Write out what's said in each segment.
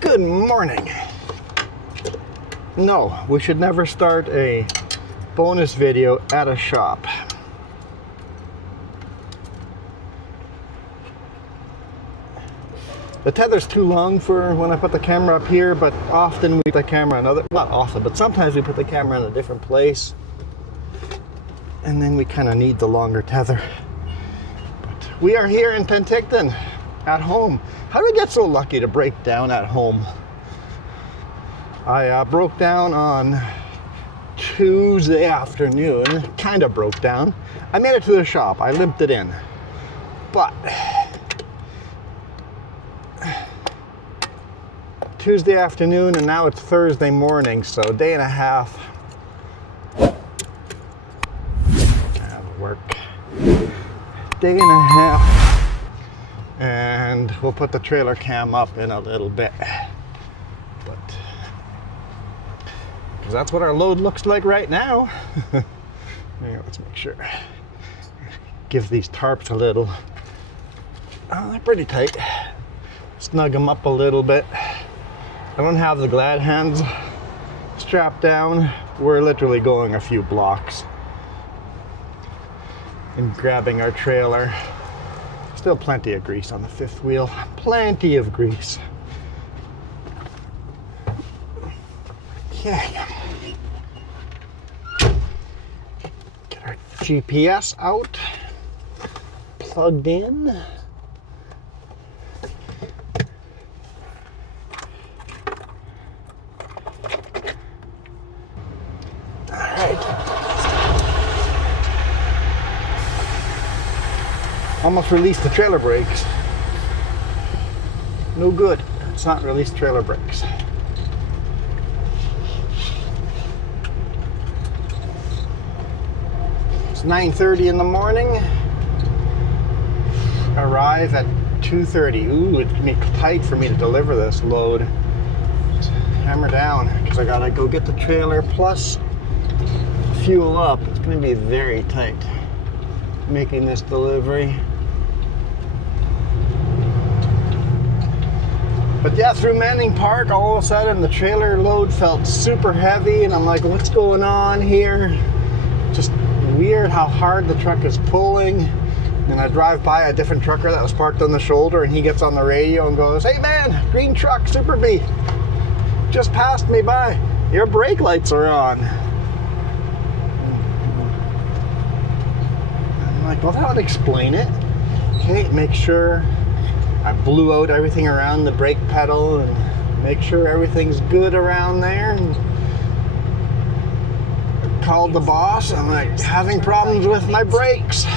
Good morning. No, we should never start a bonus video at a shop. The tether's too long for when I put the camera up here, but often we put the camera in not often, but sometimes we put the camera in a different place. And then we kind of need the longer tether. But we are here in Penticton, at home. How did we get so lucky to break down at home? I broke down on Tuesday afternoon, kind of broke down. I made it to the shop, I limped it in. But Tuesday afternoon and now it's Thursday morning, so a day and a half. That'll work. Day and a half. And we'll put the trailer cam up in a little bit. But because that's what our load looks like right now. Here, let's make sure. Give these tarps a little. Oh, they're pretty tight. Snug them up a little bit. I don't have the glad hands strapped down. We're literally going a few blocks and grabbing our trailer. Still plenty of grease on the fifth wheel. Plenty of grease. Okay. Get our GPS out. Plugged in. Almost released the trailer brakes. No good. It's not released trailer brakes. It's 9:30 in the morning. Arrive at 2:30. Ooh, it's gonna be tight for me to deliver this load. Let's hammer down because I gotta go get the trailer plus fuel up. It's gonna be very tight making this delivery. But yeah, through Manning Park, all of a sudden the trailer load felt super heavy, and I'm like, what's going on here? Just weird how hard the truck is pulling. And I drive by a different trucker that was parked on the shoulder, and he gets on the radio and goes, "Hey man, green truck, Super B, just passed me by. Your brake lights are on." I'm like, well, that would explain it. Okay, make sure I blew out everything around the brake pedal and make sure everything's good around there. And I called the boss. I'm like, having problems with my brakes.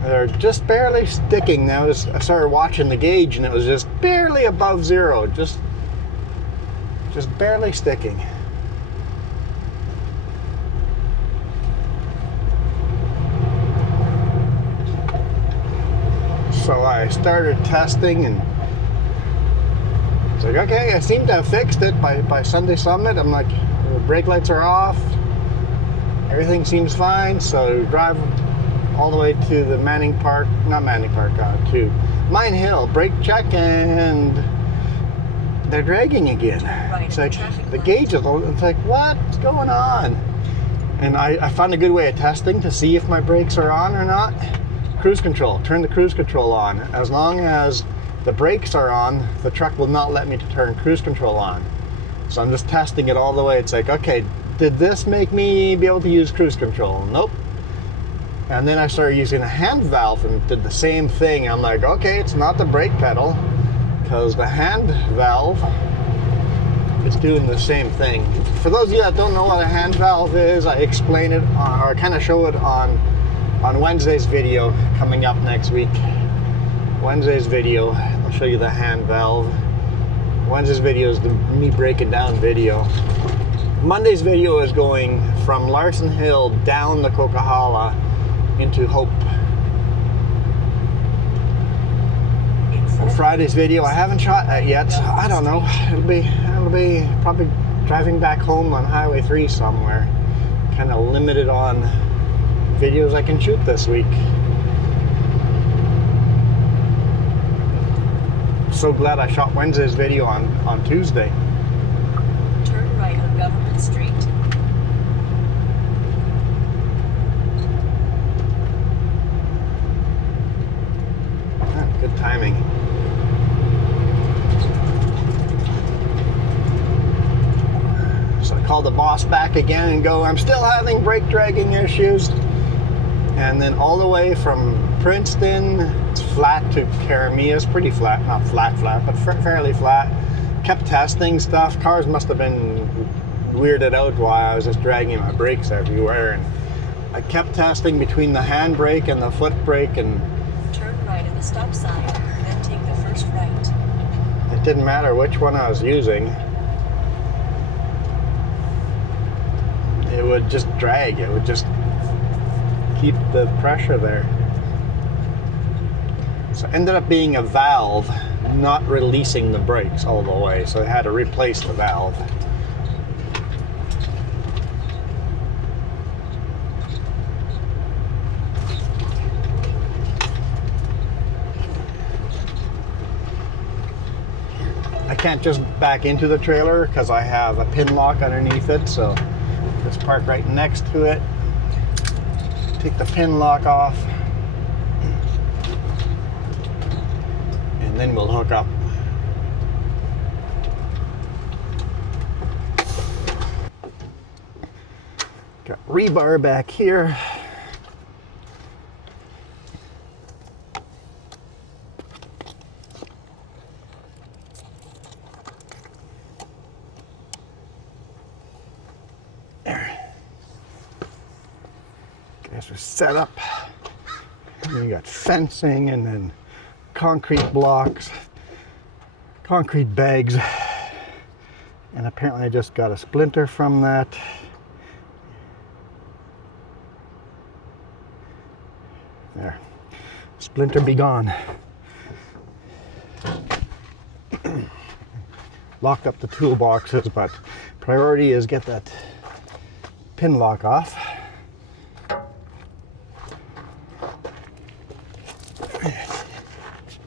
They're just barely sticking. I started watching the gauge and it was just barely above zero. Just barely sticking. So I started testing and it's like, okay, I seem to have fixed it by Sunday Summit. I'm like, the brake lights are off. Everything seems fine. So we drive all the way to the to Mine Hill, brake check, and they're dragging again. It's like, the gauge is, it's like, what's going on? And I found a good way of testing to see if my brakes are on or not. Cruise control, turn the cruise control on. As long as the brakes are on, the truck will not let me to turn cruise control on. So I'm just testing it all the way. It's like, okay, did this make me be able to use cruise control? Nope. And then I started using a hand valve and did the same thing. I'm like, okay, it's not the brake pedal because the hand valve is doing the same thing. For those of you that don't know what a hand valve is, I explain it or I kind of show it on Wednesday's video coming up next week. Wednesday's video, I'll show you the hand valve. Wednesday's video is the me breaking down video. Monday's video is going from Larson Hill down the Coquihalla into Hope. And Friday's video, I haven't shot that yet, so I don't know. It'll be probably driving back home on Highway 3 somewhere. Kind of limited on videos I can shoot this week. so glad I shot Wednesday's video on Tuesday. Turn right on Government Street. Good timing. So I called the boss back again and go, I'm still having brake dragging issues. And then all the way from Princeton, it's flat, to Caramias, pretty flat, not flat, but fairly flat. Kept testing stuff. Cars must have been weirded out while I was just dragging my brakes everywhere. And I kept testing between the handbrake and the foot brake, and turn right at the stop sign, then take the first right. It didn't matter which one I was using. It would just drag. It would just keep the pressure there. So it ended up being a valve not releasing the brakes all the way, so I had to replace the valve. I can't just back into the trailer because I have a pin lock underneath it, so just park right next to it. Take the pin lock off, and then we'll hook up. Got rebar back here. Guys are set up. And then you got fencing, and then concrete blocks, concrete bags, and apparently I just got a splinter from that. There, splinter be gone. Locked up the toolboxes, but priority is get that pin lock off.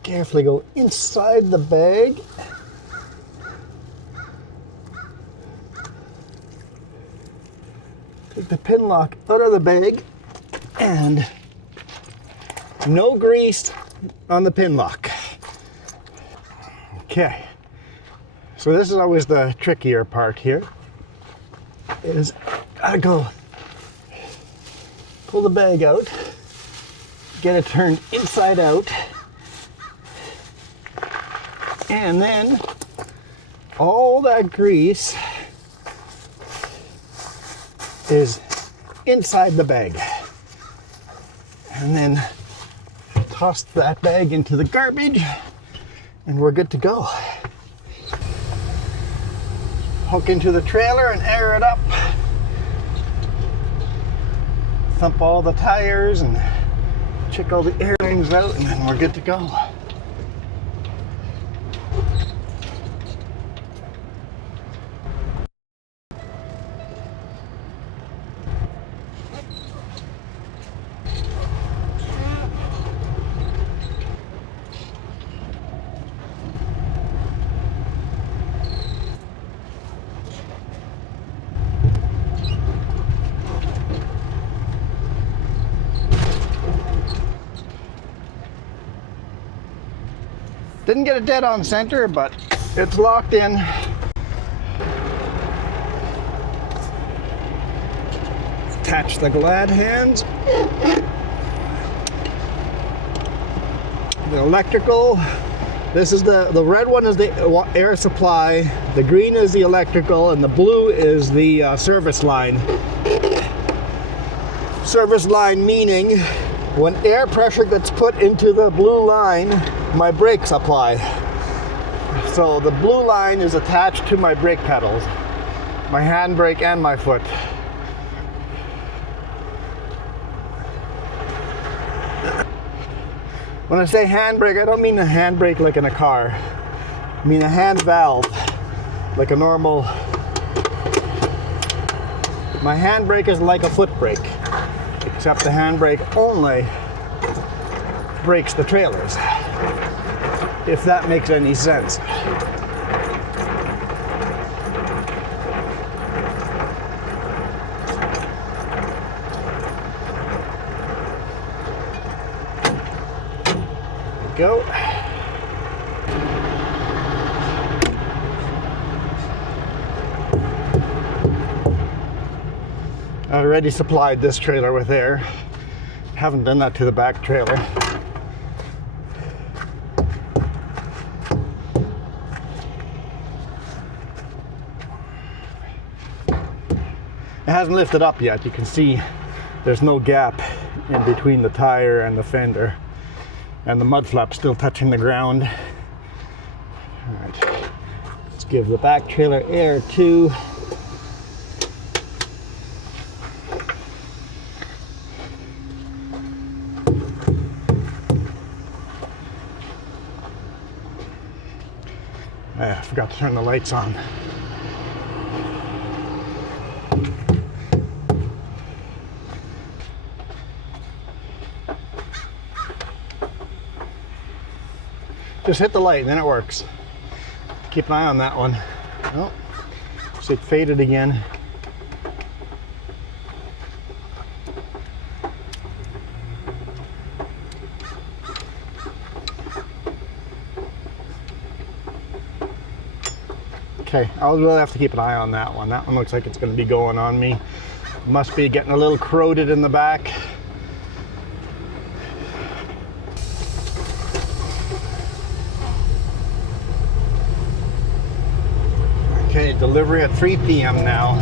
Carefully go inside the bag. Take the pin lock out of the bag, and no grease on the pin lock. Okay, so this is always the trickier part here, is I go pull the bag out, get it turned inside out, and then all that grease is inside the bag. And then toss that bag into the garbage, and we're good to go. Hook into the trailer and air it up. Thump all the tires and check all the air lines out, and then we're good to go. Didn't get it dead on center, but it's locked in. Attach the glad hands. The electrical. This is the red one is the air supply, the green is the electrical, and the blue is the service line. Service line meaning when air pressure gets put into the blue line, my brakes apply. So the blue line is attached to my brake pedals, my handbrake and my foot. When I say handbrake, I don't mean a handbrake like in a car. I mean a hand valve, like a normal. My handbrake is like a foot brake, except the handbrake only brakes the trailers. if that makes any sense. Go. I already supplied this trailer with air. Haven't done that to the back trailer. It hasn't lifted up yet. You can see there's no gap in between the tire and the fender. And the mud flap's still touching the ground. All right, let's give the back trailer air too. I forgot to turn the lights on. Just hit the light and then it works. Keep an eye on that one. Oh, see it faded again. Okay, I'll really have to keep an eye on that one. That one looks like it's going to be going on me. Must be getting a little corroded in the back. Okay, delivery at 3 p.m. now.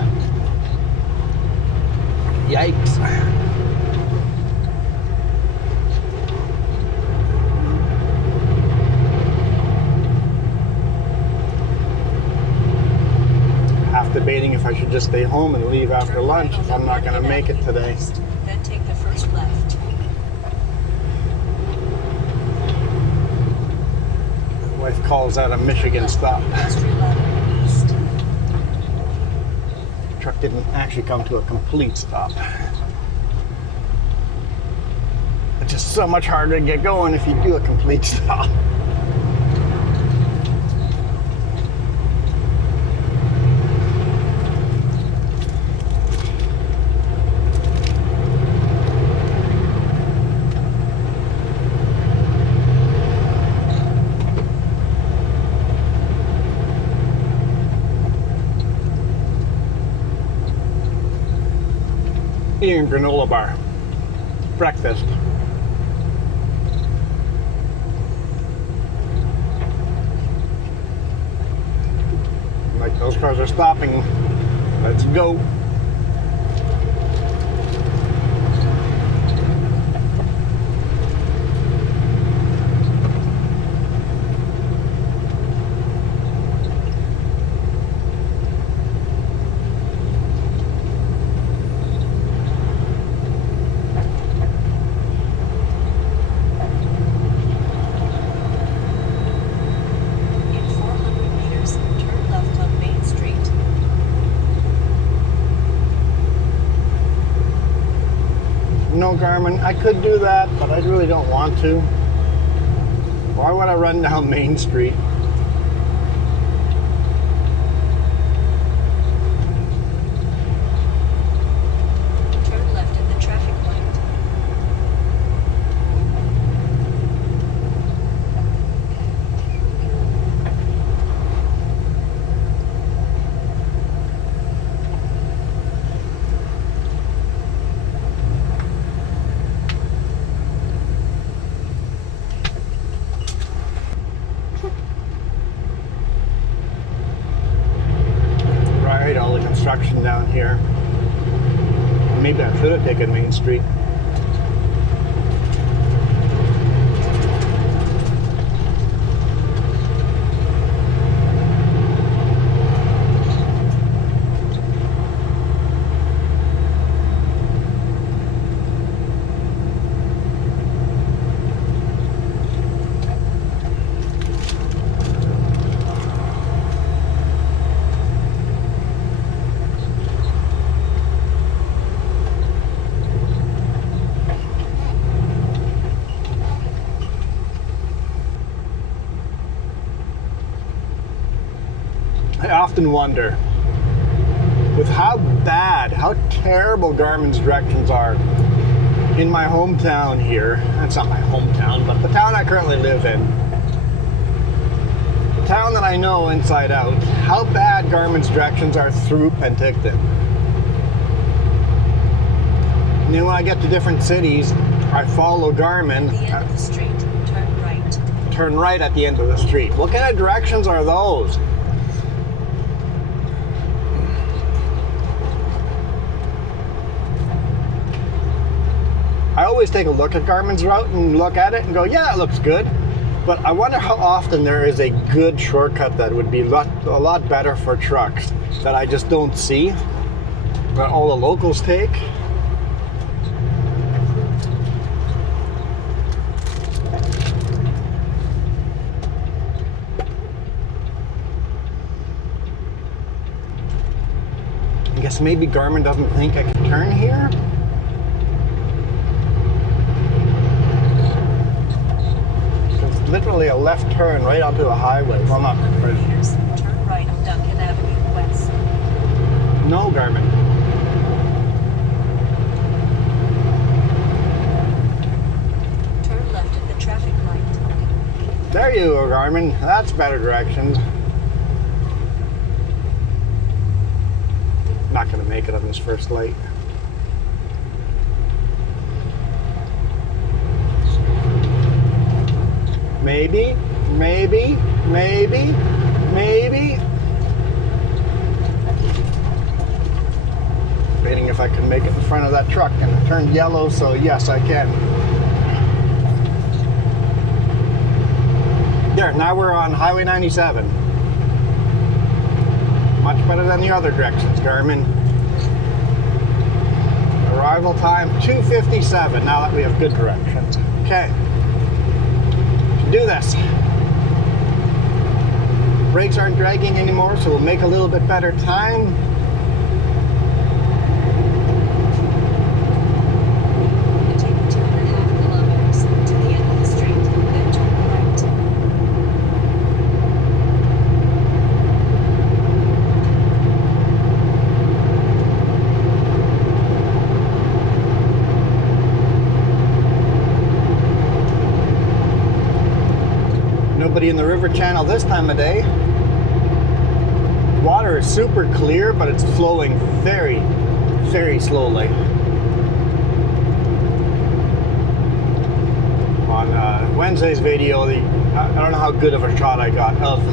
Yikes. Half debating if I should just stay home and leave after lunch if I'm not going to make it today. Then take the first left. My wife calls that a Michigan stop. Truck didn't actually come to a complete stop. It's just so much harder to get going if you do a complete stop. Eating granola bar. Breakfast. Like those cars are stopping. Let's go. No, Garmin, I could do that, but I really don't want to. Why would I run down Main Street? Turn left at the traffic light. All the construction down here. Maybe I should have taken Main Street. I often wonder, with how bad, how terrible Garmin's directions are in my hometown here. That's not my hometown, but the town I currently live in. The town that I know inside out. How bad Garmin's directions are through Penticton. And then when I get to different cities, I follow Garmin. At the end of the street, turn right. Turn right at the end of the street. What kind of directions are those? I always take a look at Garmin's route and look at it and go, yeah, it looks good. But I wonder how often there is a good shortcut that would be a lot better for trucks that I just don't see, that all the locals take. I guess maybe Garmin doesn't think I can turn here. Literally a left turn right onto the highway. Well, not right. Turn right on Duncan Avenue West. No, Garmin. Turn left at the traffic light. There you go, Garmin. That's better directions. Not going to make it on this first light. Maybe, maybe, maybe, maybe. Debating if I can make it in front of that truck, and it turned yellow, so yes, I can. There, now we're on Highway 97. Much better than the other directions, Garmin. Arrival time 2:57, now that we have good directions. Okay. Do this. Brakes aren't dragging anymore, so we'll make a little bit better time. You take 2.5 kilometers to the end of the street, then turn right. Nobody in the river channel this time of day. Water is super clear, but it's flowing very, very slowly. On Wednesday's video, I don't know how good of a shot I got of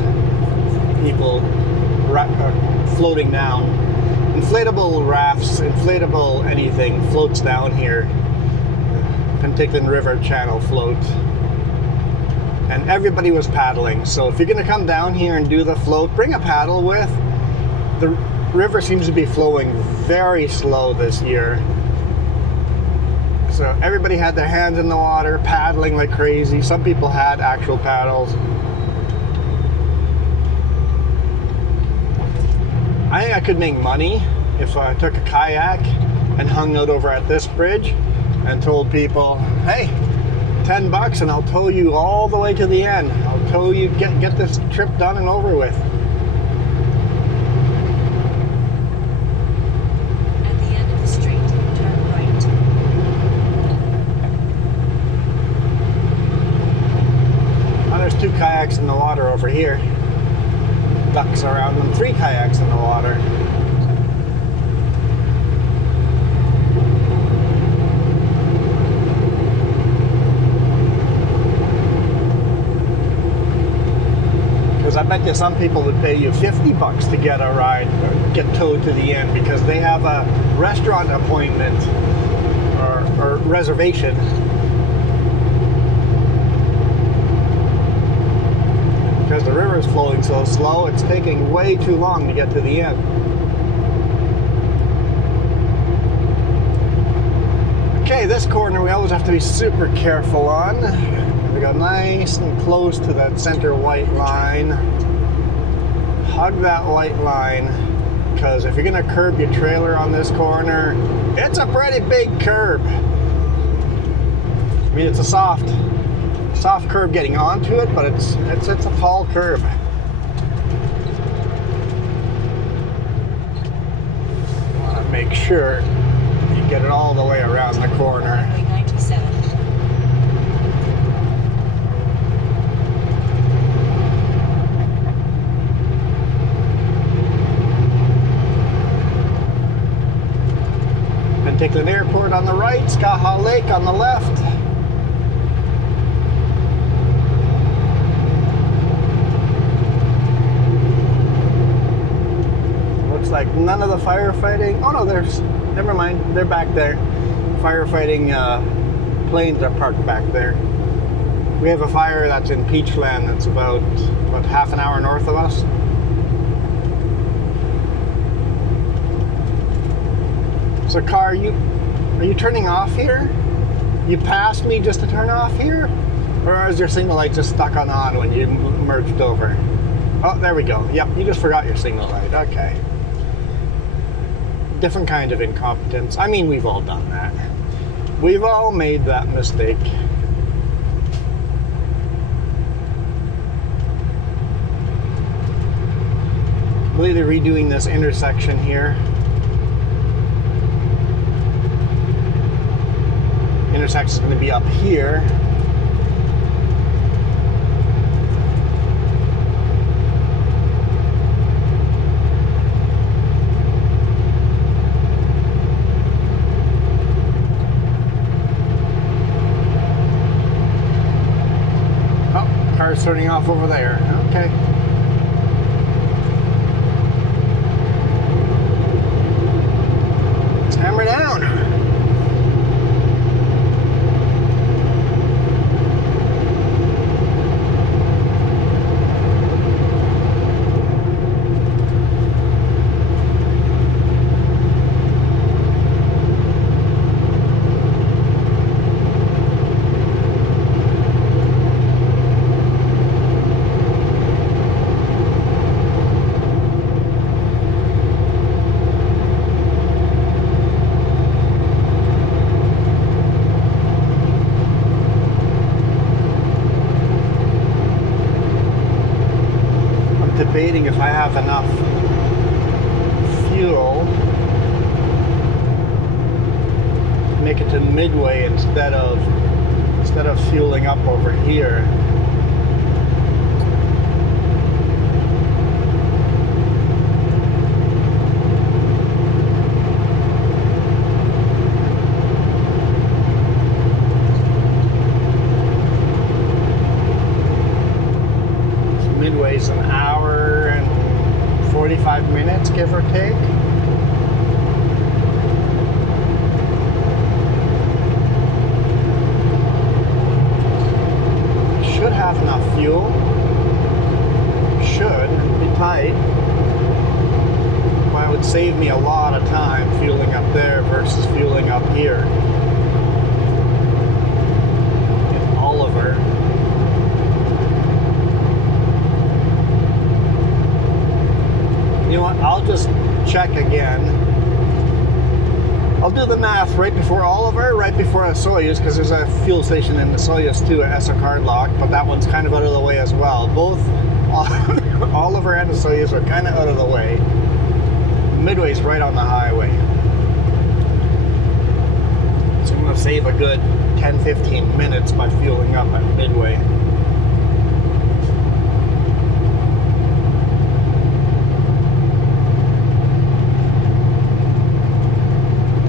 people floating down. Inflatable rafts, inflatable anything floats down here. Penticton River channel float. And everybody was paddling. So if you're gonna come down here and do the float, bring a paddle with. The river seems to be flowing very slow this year. So everybody had their hands in the water, paddling like crazy. Some people had actual paddles. I think I could make money if I took a kayak and hung out over at this bridge and told people, hey, $10 and I'll tow you all the way to the end. I'll tow you, get this trip done and over with. At the end of the street, turn right. Now there's 2 kayaks in the water over here. Ducks around them, 3 kayaks in the water. I bet you some people would pay you $50 to get a ride or get towed to the end because they have a restaurant appointment or reservation. Because the river is flowing so slow, it's taking way too long to get to the end. Okay, this corner we always have to be super careful on. We go nice and close to that center white line. Hug that white line, because if you're gonna curb your trailer on this corner, it's a pretty big curb. I mean, it's a soft curb getting onto it, but it's a tall curb. make sure you get it all the way around the corner. Highway 97. Penticton Airport on the right, Skaha Lake on the left. Looks like none of the firefighting. Oh no, never mind, they're back there. Firefighting planes are parked back there. We have a fire that's in Peachland that's about half an hour north of us. So car, are you turning off here? You passed me just to turn off here? Or is your signal light just stuck on when you merged over? Oh, there we go. Yep, you just forgot your signal light. Okay. Different kind of incompetence. I mean, we've all done that. We've all made that mistake. Completely redoing this intersection here. Intersection is going to be up here. Oh, car's turning off over there. Okay. Let's hammer down. Debating if I have enough fuel to make it to Midway instead of fueling up over here. Midway's an hour and 45 minutes, give or take. Should have enough fuel. Should be tight. Well, it would save me a lot of time fueling up there versus fueling up here. In Oliver. You know what, I'll just check again. I'll do the math right before Oliver, right before Soyuz, because there's a fuel station in the Soyuz too at Cardlock, but that one's kind of out of the way as well. Both Oliver and the Soyuz are kind of out of the way. Midway's right on the highway. So I'm going to save a good 10-15 minutes by fueling up at Midway.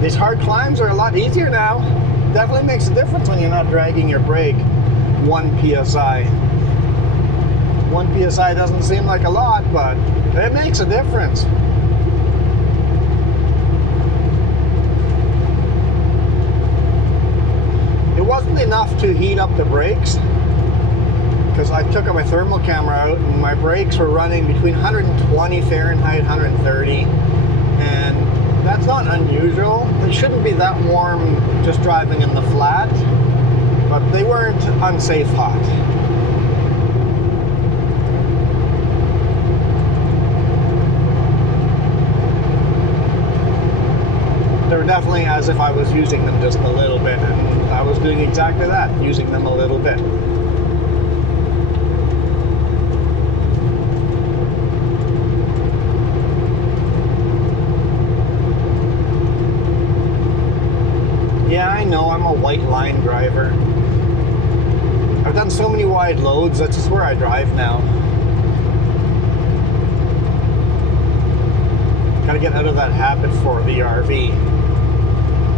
These hard climbs are a lot easier now. Definitely makes a difference when you're not dragging your brake 1 psi. 1 psi doesn't seem like a lot, but it makes a difference. It wasn't enough to heat up the brakes because I took my thermal camera out and my brakes were running between 120 Fahrenheit, 130, and that's not unusual. It shouldn't be that warm just driving in the flat, but they weren't unsafe hot. They were definitely as if I was using them just a little bit, and I was doing exactly that, using them a little bit. white line driver. I've done so many wide loads, that's just where I drive now. Gotta get out of that habit for the RV.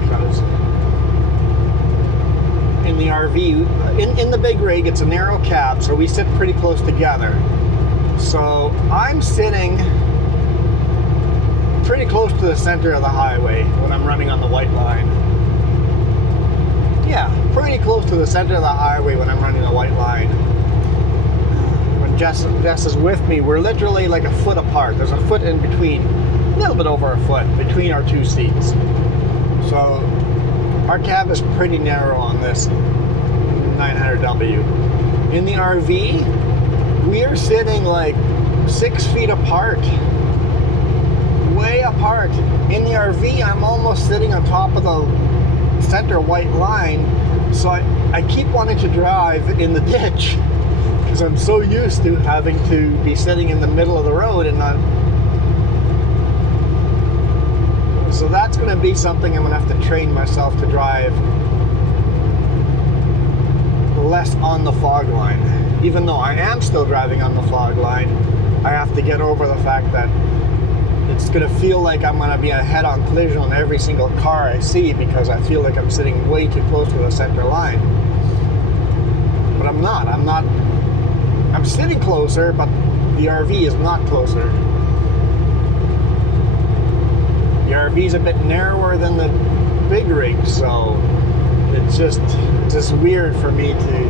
Because in the RV, in the big rig, it's a narrow cab, so we sit pretty close together. So I'm sitting pretty close to the center of the highway when I'm running on the white line. Yeah, pretty close to the center of the highway when I'm running the white line. When Jess is with me, we're literally like a foot apart. There's a foot in between, a little bit over a foot between our two seats. So our cab is pretty narrow on this 900W. In the RV, we are sitting like 6 feet apart. Way apart. In the RV, I'm almost sitting on top of the center white line, so I keep wanting to drive in the ditch because I'm so used to having to be sitting in the middle of the road and not. So that's going to be something I'm going to have to train myself to drive less on the fog line. Even though I am still driving on the fog line, I have to get over the fact that it's going to feel like I'm going to be a head-on collision on every single car I see because I feel like I'm sitting way too close to the center line. But I'm not. I'm sitting closer, but the RV is not closer. The RV is a bit narrower than the big rig, so it's just weird for me to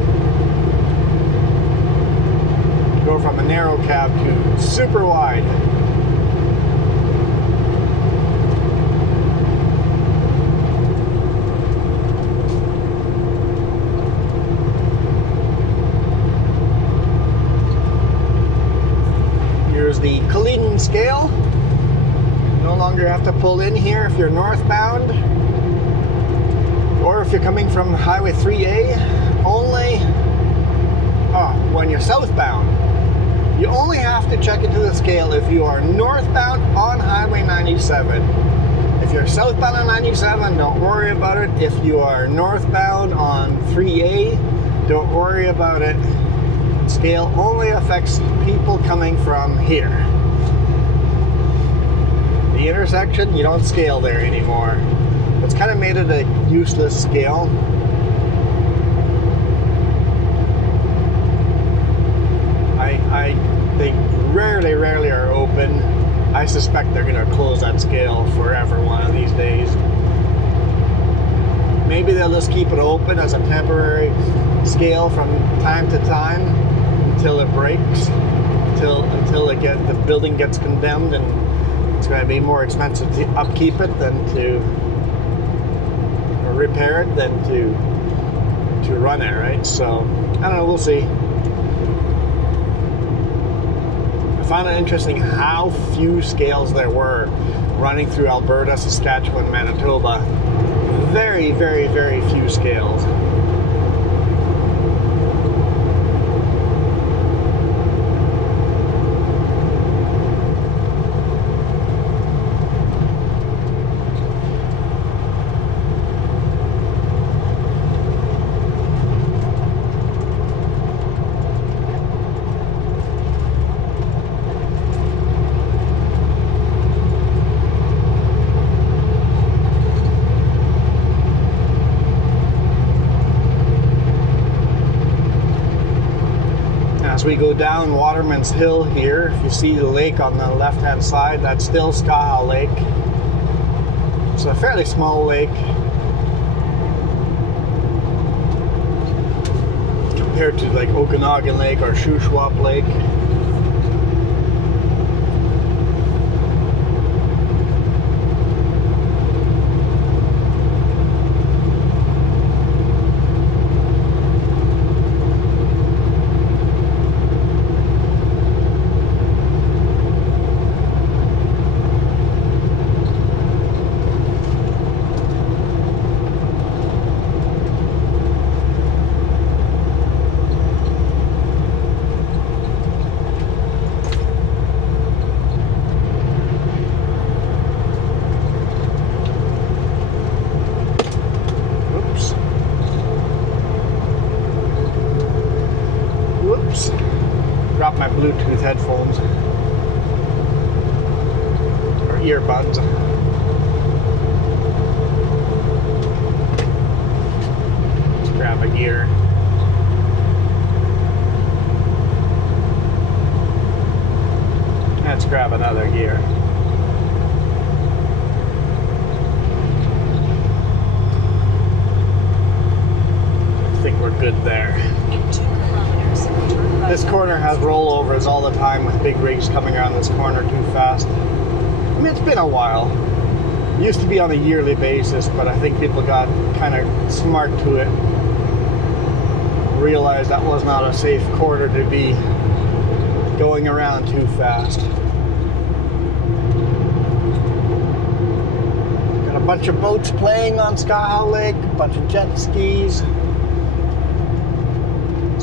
go from a narrow cab to super wide. Here's the Colleen scale. No longer have to pull in here if you're northbound, or if you're coming from Highway 3A. Only when you're southbound, you only have to check into the scale if you are northbound on Highway 97. If you're southbound on 97, don't worry about it. If you are northbound on 3A, don't worry about it. Scale only affects people coming from here. The intersection, you don't scale there anymore. It's kind of made it a useless scale. They rarely are open. I suspect they're going to close that scale forever one of these days. Maybe they'll just keep it open as a temporary scale from time to time until it breaks, until the building gets condemned, and it's going to be more expensive to upkeep it than to repair it than to run it, right? So I don't know, we'll see. I found it interesting how few scales there were running through Alberta, Saskatchewan, Manitoba. Very, very, very few scales. As we go down Waterman's Hill here, if you see the lake on the left-hand side, that's still Skaha Lake. It's a fairly small lake compared to like Okanagan Lake or Shuswap Lake. Drop my Bluetooth headphones or earbuds. Let's grab a gear. Let's grab another gear. I think we're good there. In 2 kilometers, turn right. This corner has rollovers all the time with big rigs coming around this corner too fast. I mean, it's been a while. It used to be on a yearly basis, but I think people got kind of smart to it. Realized that was not a safe corner to be going around too fast. Got a bunch of boats playing on Sky Lake, a bunch of jet skis.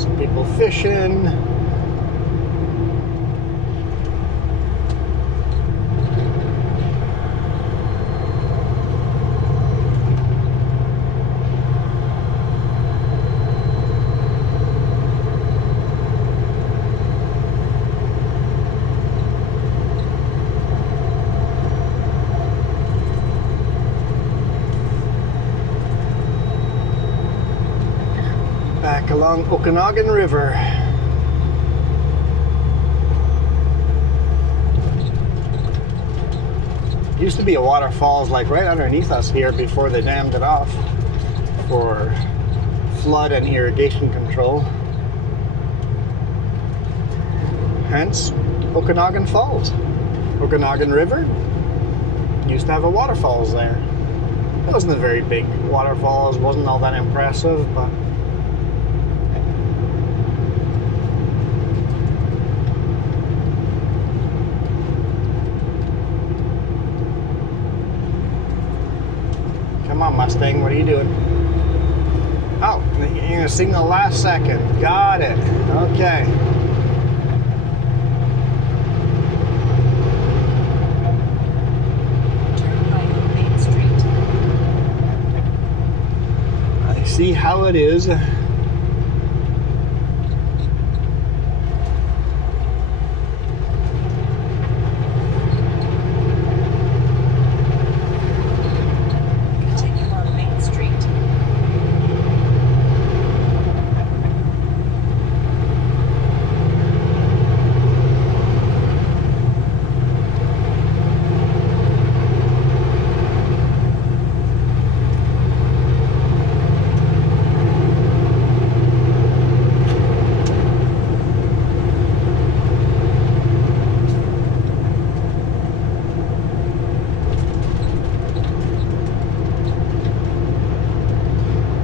Some people fishing. Back along Okanagan River. Used to be a waterfalls like right underneath us here before they dammed it off for flood and irrigation control. Hence Okanagan Falls. Okanagan River used to have a waterfalls there. It wasn't a very big waterfalls, wasn't all that impressive, but come on, Mustang, what are you doing? Oh, you're gonna signal last second. Got it. Okay. Turn right on Main Street. I see how it is. Continue on Main Street.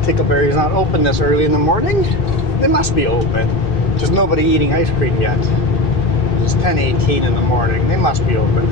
Tickleberry's not open this early in the morning. They must be open. Just nobody eating ice cream yet. It's 10:18 in the morning. They must be open.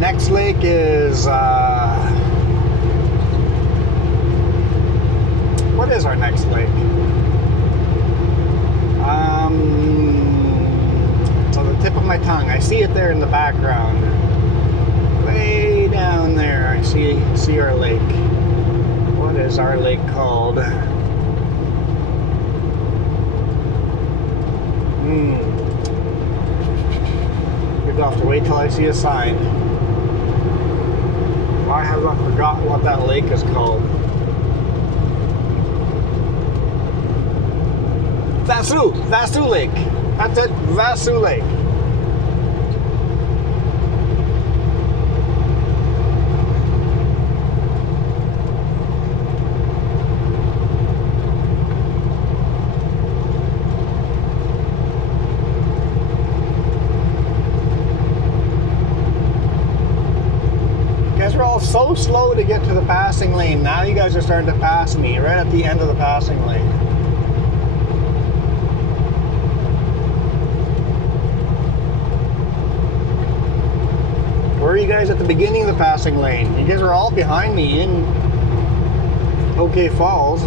Next lake is, what is our next lake? It's on the tip of my tongue. I see it there in the background. Way down there, I see our lake. What is our lake called? You'll have to wait till I see a sign. I have forgotten what that lake is called. Vasu Lake. That's it, Vasu Lake. so slow to get to the passing lane. Now you guys are starting to pass me right at the end of the passing lane. Where are you guys at the beginning of the passing lane? You guys are all behind me in OK Falls.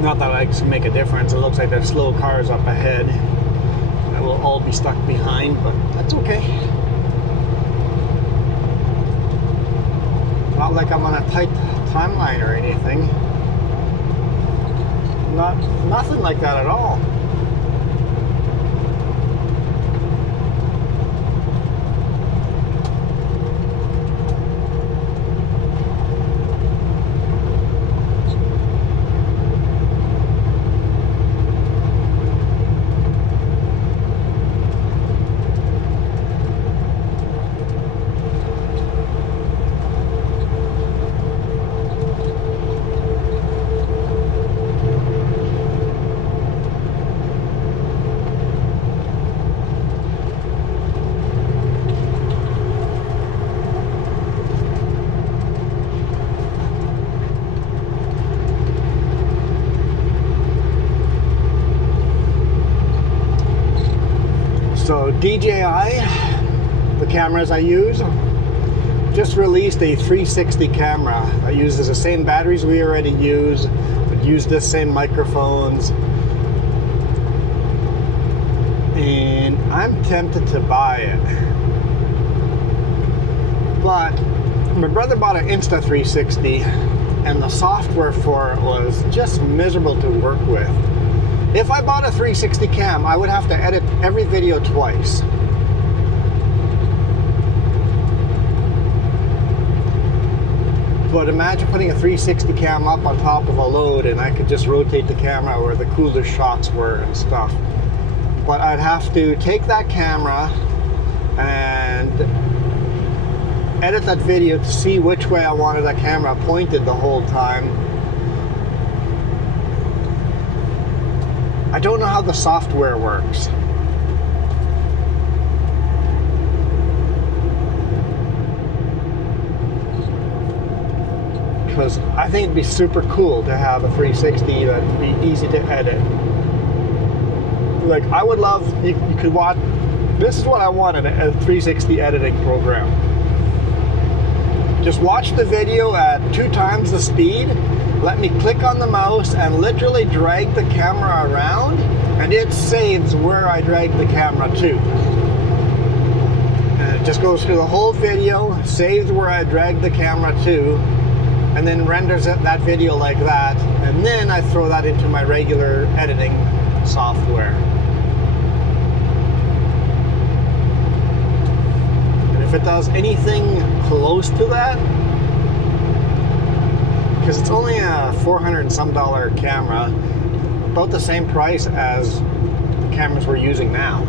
Not that I can make a difference. It looks like there's slow cars up ahead. I will all be stuck behind, but that's okay. Not like I'm on a tight timeline or anything. Nothing like that at all. So DJI, the cameras I use, just released a 360 camera that uses the same batteries we already use, but use the same microphones. And I'm tempted to buy it. But my brother bought an Insta360 and the software for it was just miserable to work with. If I bought a 360 cam, I would have to edit every video twice. But imagine putting a 360 cam up on top of a load and I could just rotate the camera where the cooler shots were and stuff. But I'd have to take that camera and edit that video to see which way I wanted that camera pointed the whole time. I don't know how the software works. Because I think it'd be super cool to have a 360 that'd be easy to edit. Like, I would love, you could watch, this is what I wanted, a 360 editing program. Just watch the video at 2 times the speed. Let me click on the mouse and literally drag the camera around, and it saves where I drag the camera to. And it just goes through the whole video, saves where I drag the camera to, and then renders that video like that, and then I throw that into my regular editing software. And if it does anything close to that, because it's only a $400 and some camera, about the same price as the cameras we're using now.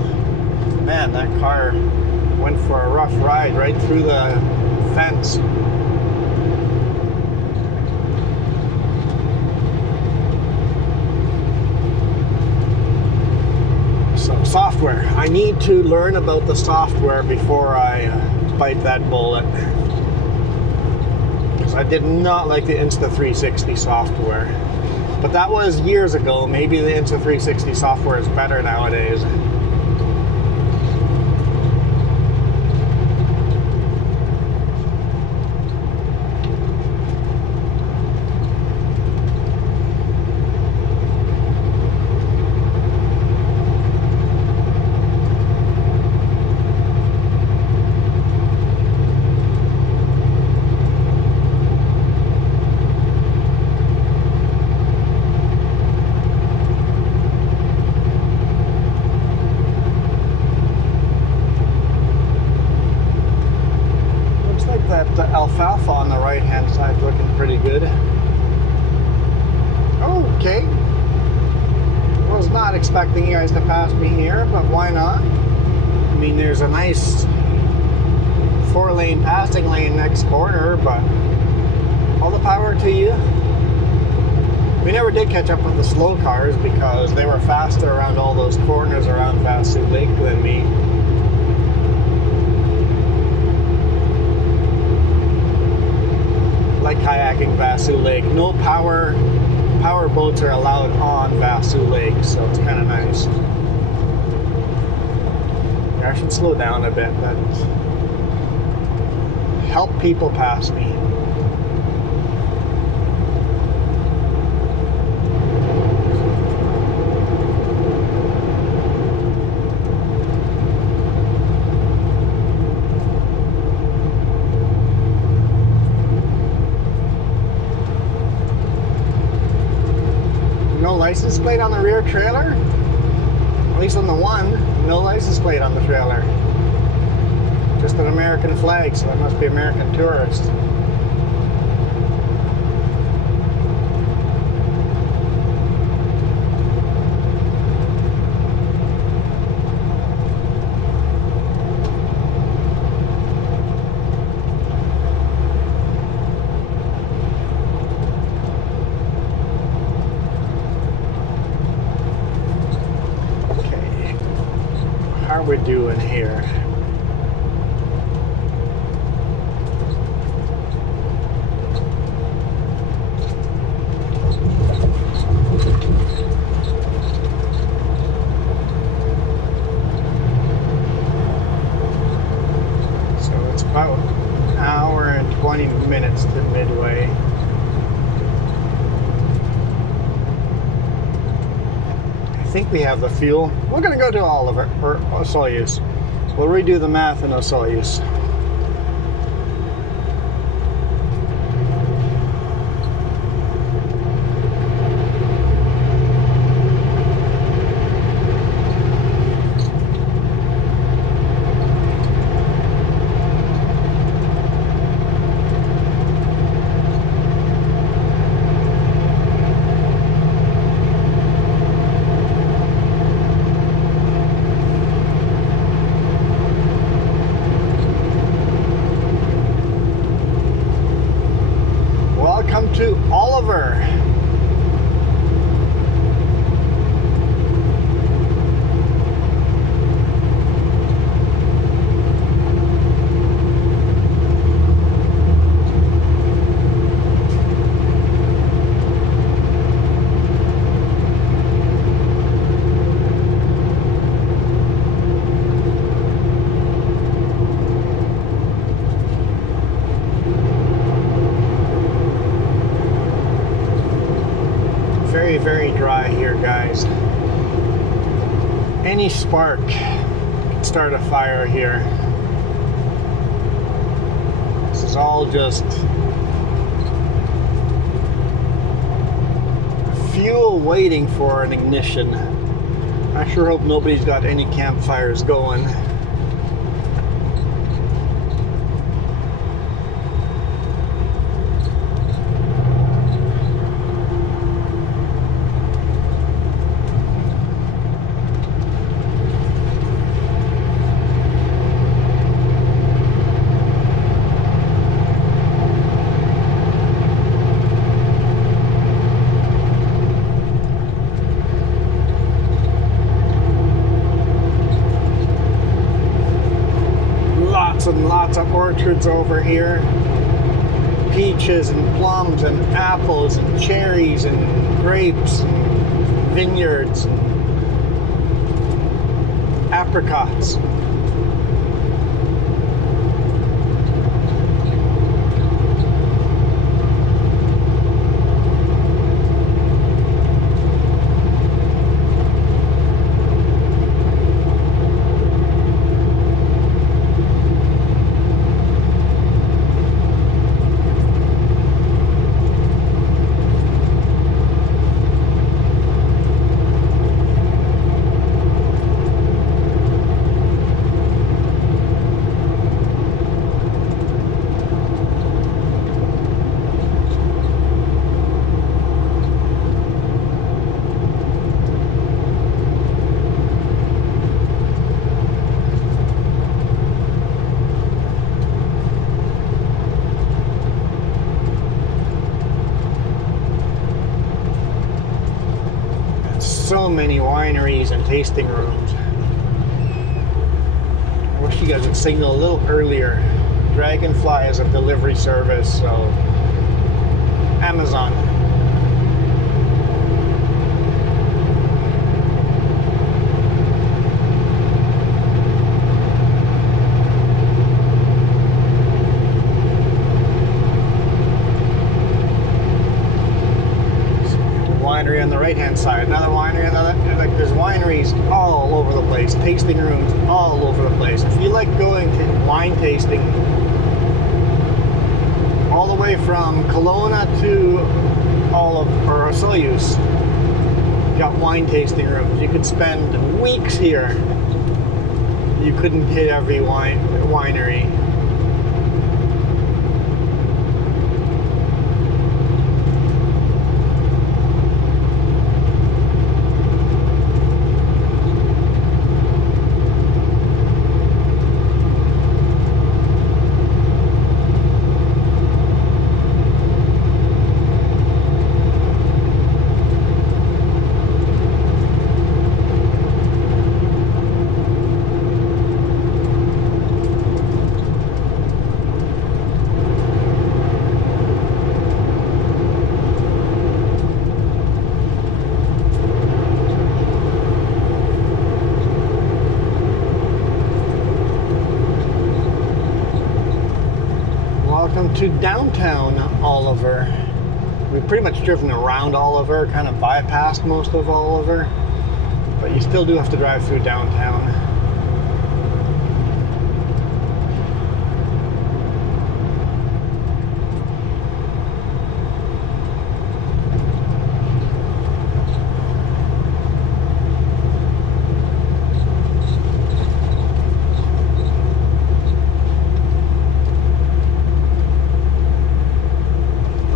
Man, that car went for a rough ride right through the fence. So software, I need to learn about the software before I bite that bullet. I did not like the Insta360 software, but that was years ago. Maybe the Insta360 software is better nowadays. The alfalfa on the right hand side looking pretty good. Okay. Was not expecting you guys to pass me here, but why not? I mean, there's a nice 4-lane passing lane next corner, but All the power to you. We never did catch up with the slow cars because they were faster around all those corners around Vasu Lake than me. Like kayaking Vasu Lake. No power boats are allowed on Vasu Lake, so it's kind of nice. I should slow down a bit, but help people pass me. No license plate on the rear trailer? At least on the one, no license plate on the trailer. Just an American flag, so it must be American tourist. How are we doing here? So it's about an hour and 20 minutes to Midway. I think we have the fuel. We're going to go to Oliver, or Osoyoos. We'll redo the math in Osoyoos. Welcome to Oliver. Very dry here, guys. Any spark can start a fire here. This is all just fuel waiting for an ignition. I sure hope nobody's got any campfires going. And lots of orchards over here. Peaches and plums and apples and cherries and grapes and vineyards and apricots. so many wineries and tasting rooms. I wish you guys would signal a little earlier. Dragonfly is a delivery service, so Amazon. Winery on the right hand side, another winery on the left. Like, there's wineries all over the place, tasting rooms all over the place. If you like going to wine tasting, all the way from Kelowna to Soyuz, got wine tasting rooms. You could spend weeks here. You couldn't hit every winery. Welcome to downtown Oliver. We've pretty much driven around Oliver, kind of bypassed most of Oliver, but you still do have to drive through downtown.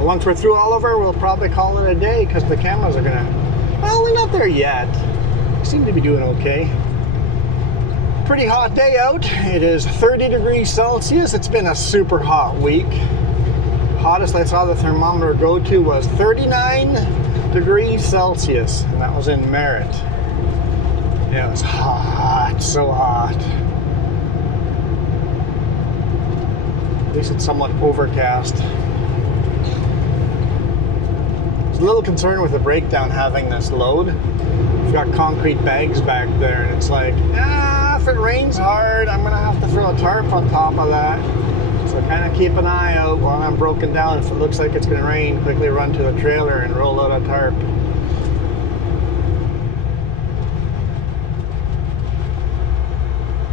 Once we're through Oliver, we'll probably call it a day because the cameras are gonna, well, we're not there yet. We seem to be doing okay. Pretty hot day out. It is 30 degrees Celsius. It's been a super hot week. Hottest I saw the thermometer go to was 39 degrees Celsius, and that was in Merritt. Yeah, it was hot, so hot. At least it's somewhat overcast. I was a little concerned with the breakdown having this load. We've got concrete bags back there, and it's like, if it rains hard, I'm gonna have to throw a tarp on top of that. So kind of keep an eye out while I'm broken down. If it looks like it's gonna rain, quickly run to the trailer and roll out a tarp.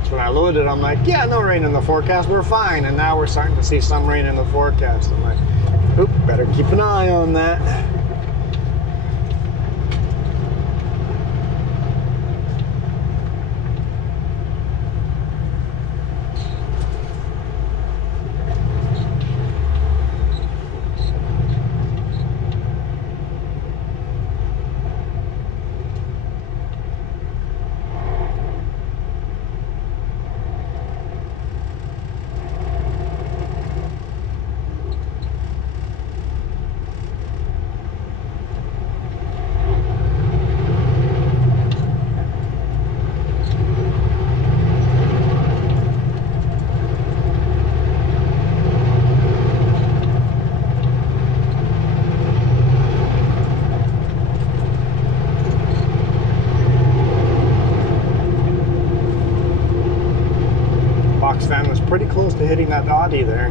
So when I loaded, I'm like, yeah, no rain in the forecast, we're fine. And now we're starting to see some rain in the forecast. I'm like, oop, better keep an eye on that. Fan was pretty close to hitting that Audi there.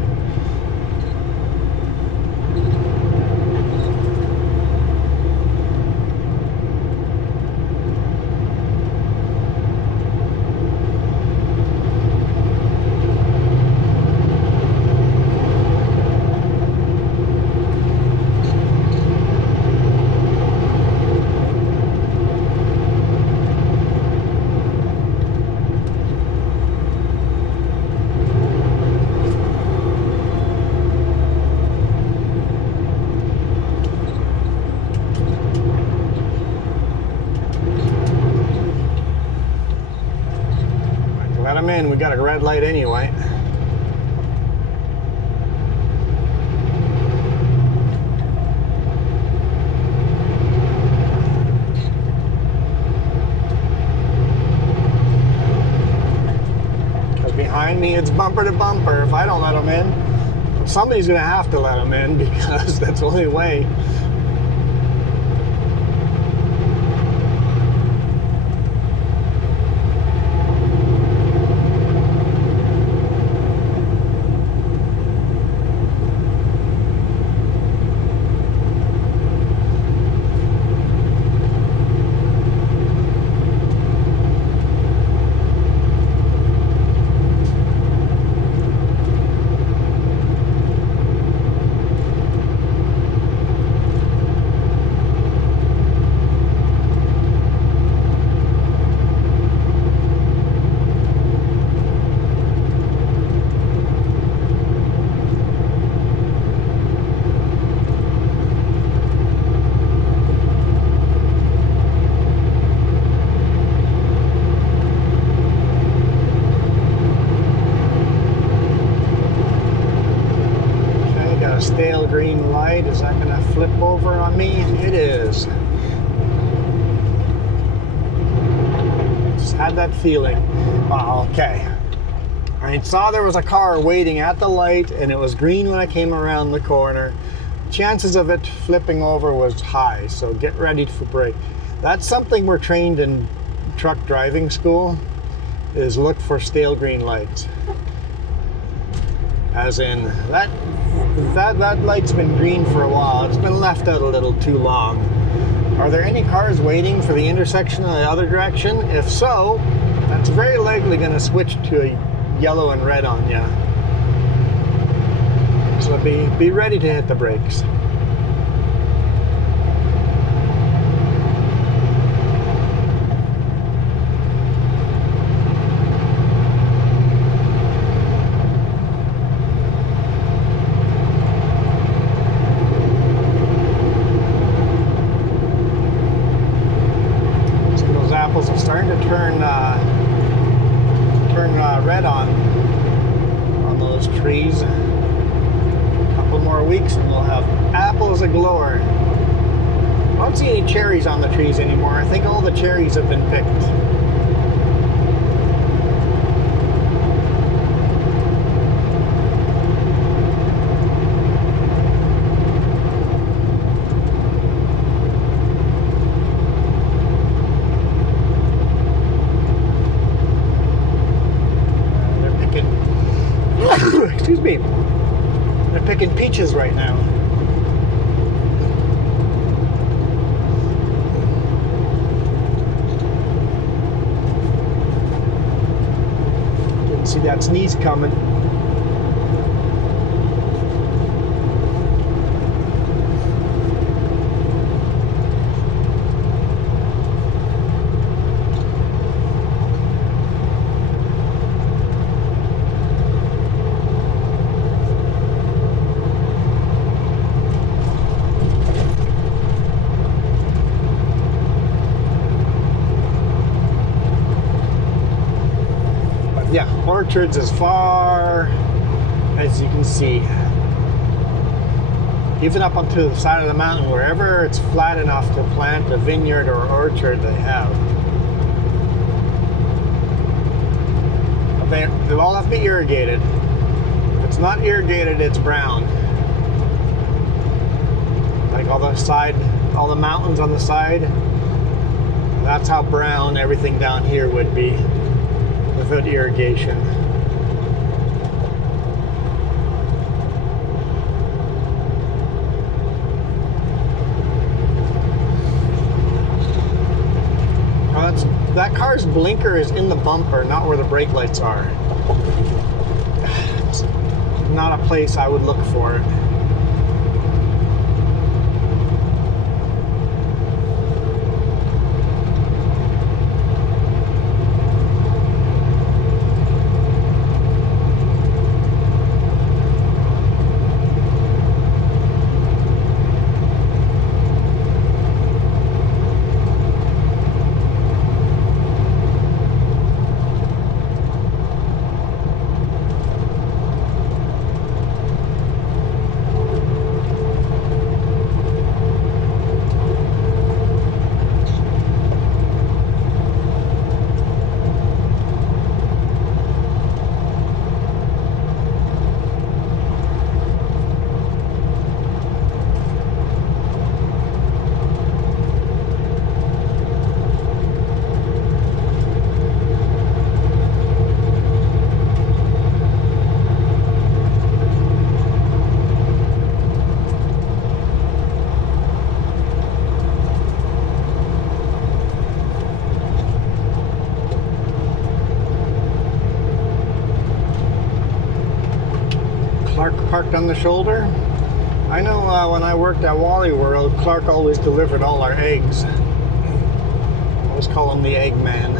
Let him in, we got a red light anyway. it's bumper to bumper. If I don't let them in, somebody's going to have to let them in because that's the only way. Stale green light. Is that going to flip over on me? It is. Just had that feeling. Okay. I saw there was a car waiting at the light and it was green when I came around the corner. Chances of it flipping over was high, so get ready for brake. That's something we're trained in truck driving school, is look for stale green lights. As in, that light's been green for a while. It's been left out a little too long. Are there any cars waiting for the intersection in the other direction? If so, that's very likely going to switch to a yellow and red on you. So be ready to hit the brakes. Apples are starting to turn red on those trees. A couple more weeks and we'll have apples aglow. I don't see any cherries on the trees anymore. I think all the cherries have been picked. Excuse me. They're picking peaches right now. Didn't see that sneeze coming. Yeah, orchards as far as you can see. Even up onto the side of the mountain, wherever it's flat enough to plant a vineyard or orchard, they have. They all have to be irrigated. If it's not irrigated, it's brown. Like all the mountains on the side, that's how brown everything down here would be without irrigation. That car's blinker is in the bumper, not where the brake lights are. It's not a place I would look for it. parked on the shoulder. I know when I worked at Wally World, Clark always delivered all our eggs. I always call him the egg man.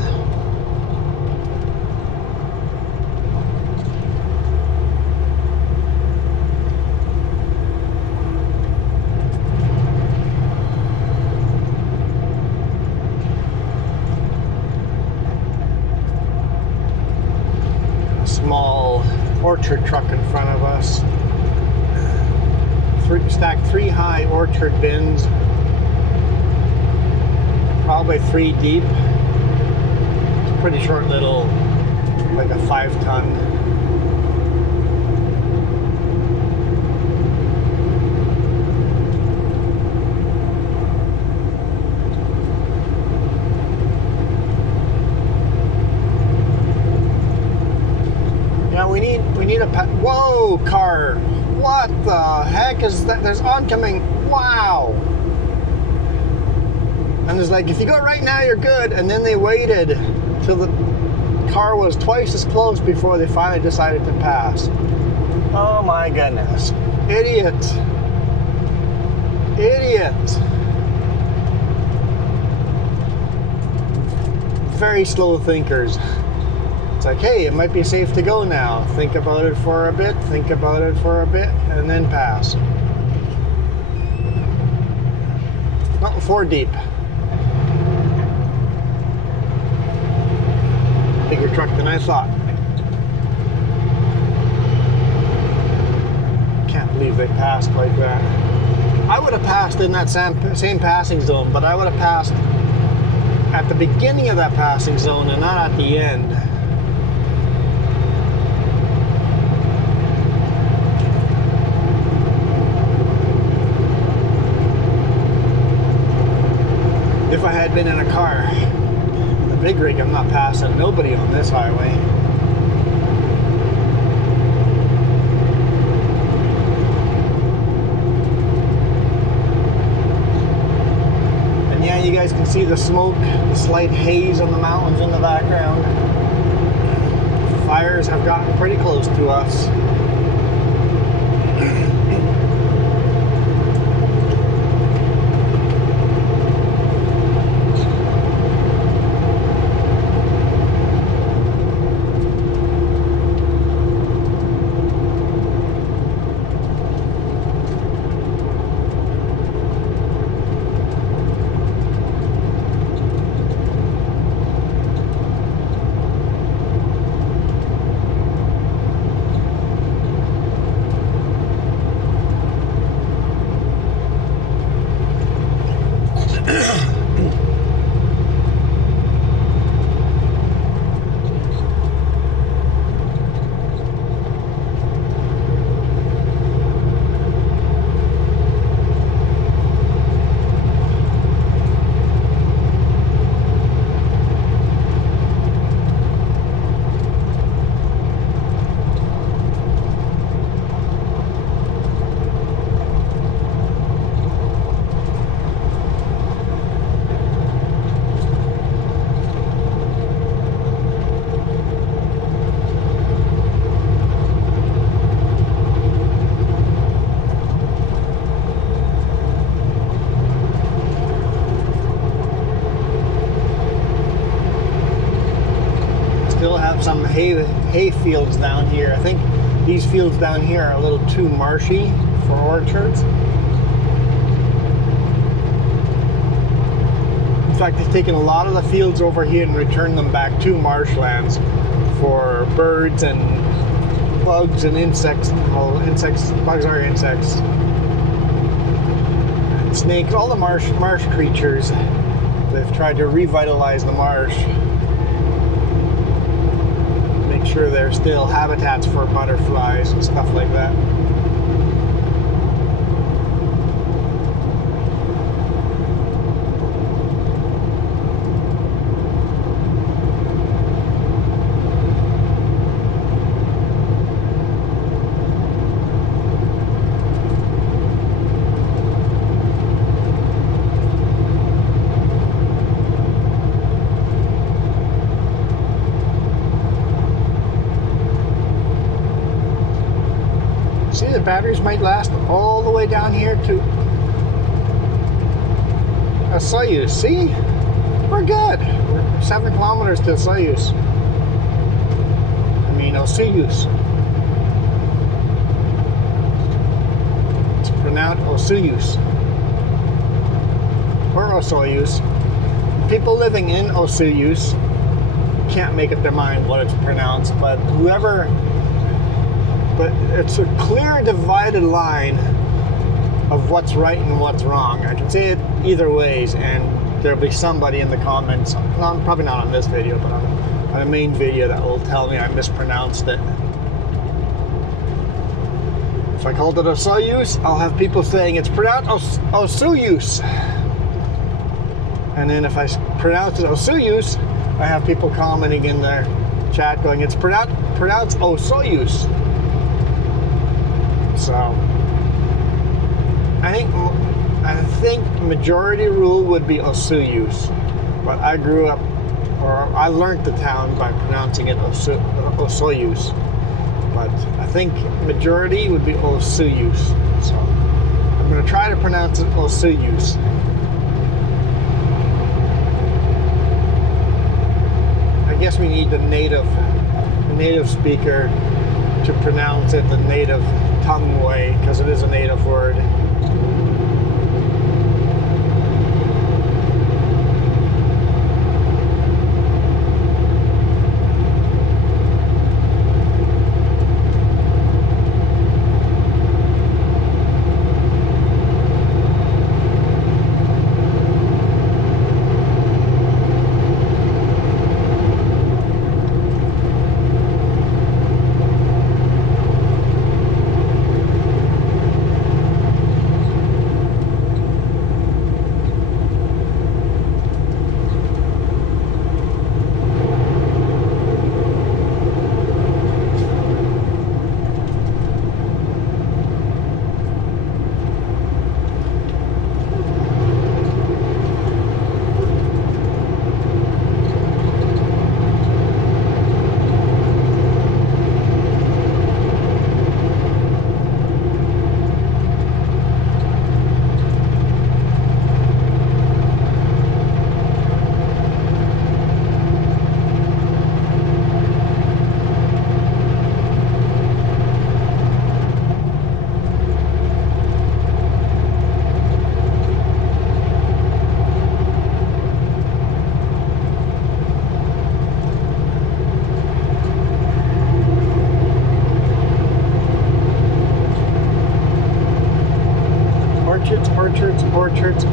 A small orchard truck in front of us. Stacked 3 high orchard bins, probably 3 deep. It's a pretty short little, like a 5-ton. Yeah, we need a whoa car. What the heck is that? There's oncoming. Wow. And it's like, if you go right now, you're good. And then they waited till the car was twice as close before they finally decided to pass. Oh my goodness. Idiot. Idiot. Very slow thinkers. It's like, hey, it might be safe to go now. Think about it for a bit, think about it for a bit, and then pass. Oh, 4 deep. Bigger truck than I thought. Can't believe they passed like that. I would have passed in that same passing zone, but I would have passed at the beginning of that passing zone and not at the end. If I had been in a car, the big rig, I'm not passing nobody on this highway. And yeah, you guys can see the smoke, the slight haze on the mountains in the background. Fires have gotten pretty close to us. Some hay fields down here. I think these fields down here are a little too marshy for orchards. In fact, they've taken a lot of the fields over here and returned them back to marshlands for birds and bugs and insects. Well, bugs are insects. And snakes, all the marsh creatures. They've tried to revitalize the marsh. Sure there's still habitats for butterflies and stuff like that. batteries might last all the way down here to Soyuz. See? We're good. We're 7 kilometers to Soyuz. I mean, Soyuz. It's pronounced Soyuz. Or Soyuz. People living in Soyuz can't make up their mind what it's pronounced, but it's a clear divided line of what's right and what's wrong. I can say it either ways, and there'll be somebody in the comments, probably not on this video, but on a main video, that will tell me I mispronounced it. If I called it Soyuz, I'll have people saying it's pronounced Soyuz. And then if I pronounce it Soyuz, I have people commenting in their chat going, it's pronounced Soyuz. So I think majority rule would be Soyuz, but I grew up, or I learned the town by pronouncing it Soyuz. But I think majority would be Soyuz. So I'm going to try to pronounce it Soyuz. I guess we need the native speaker to pronounce it the native tongue way, because it is a native word.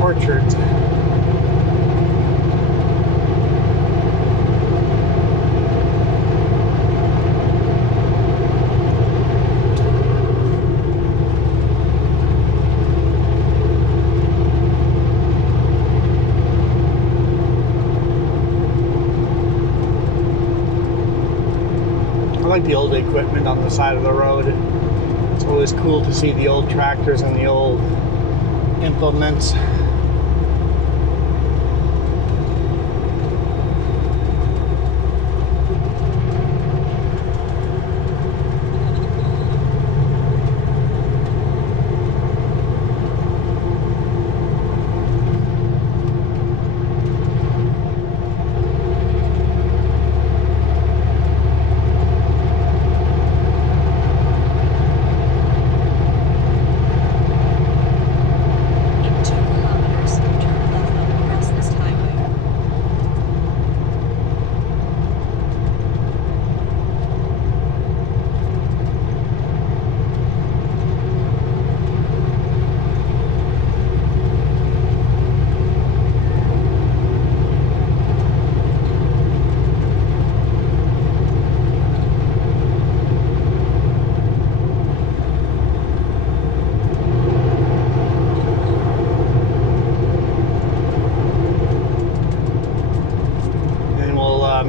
Orchards. I like the old equipment on the side of the road. It's always cool to see the old tractors and the old implements.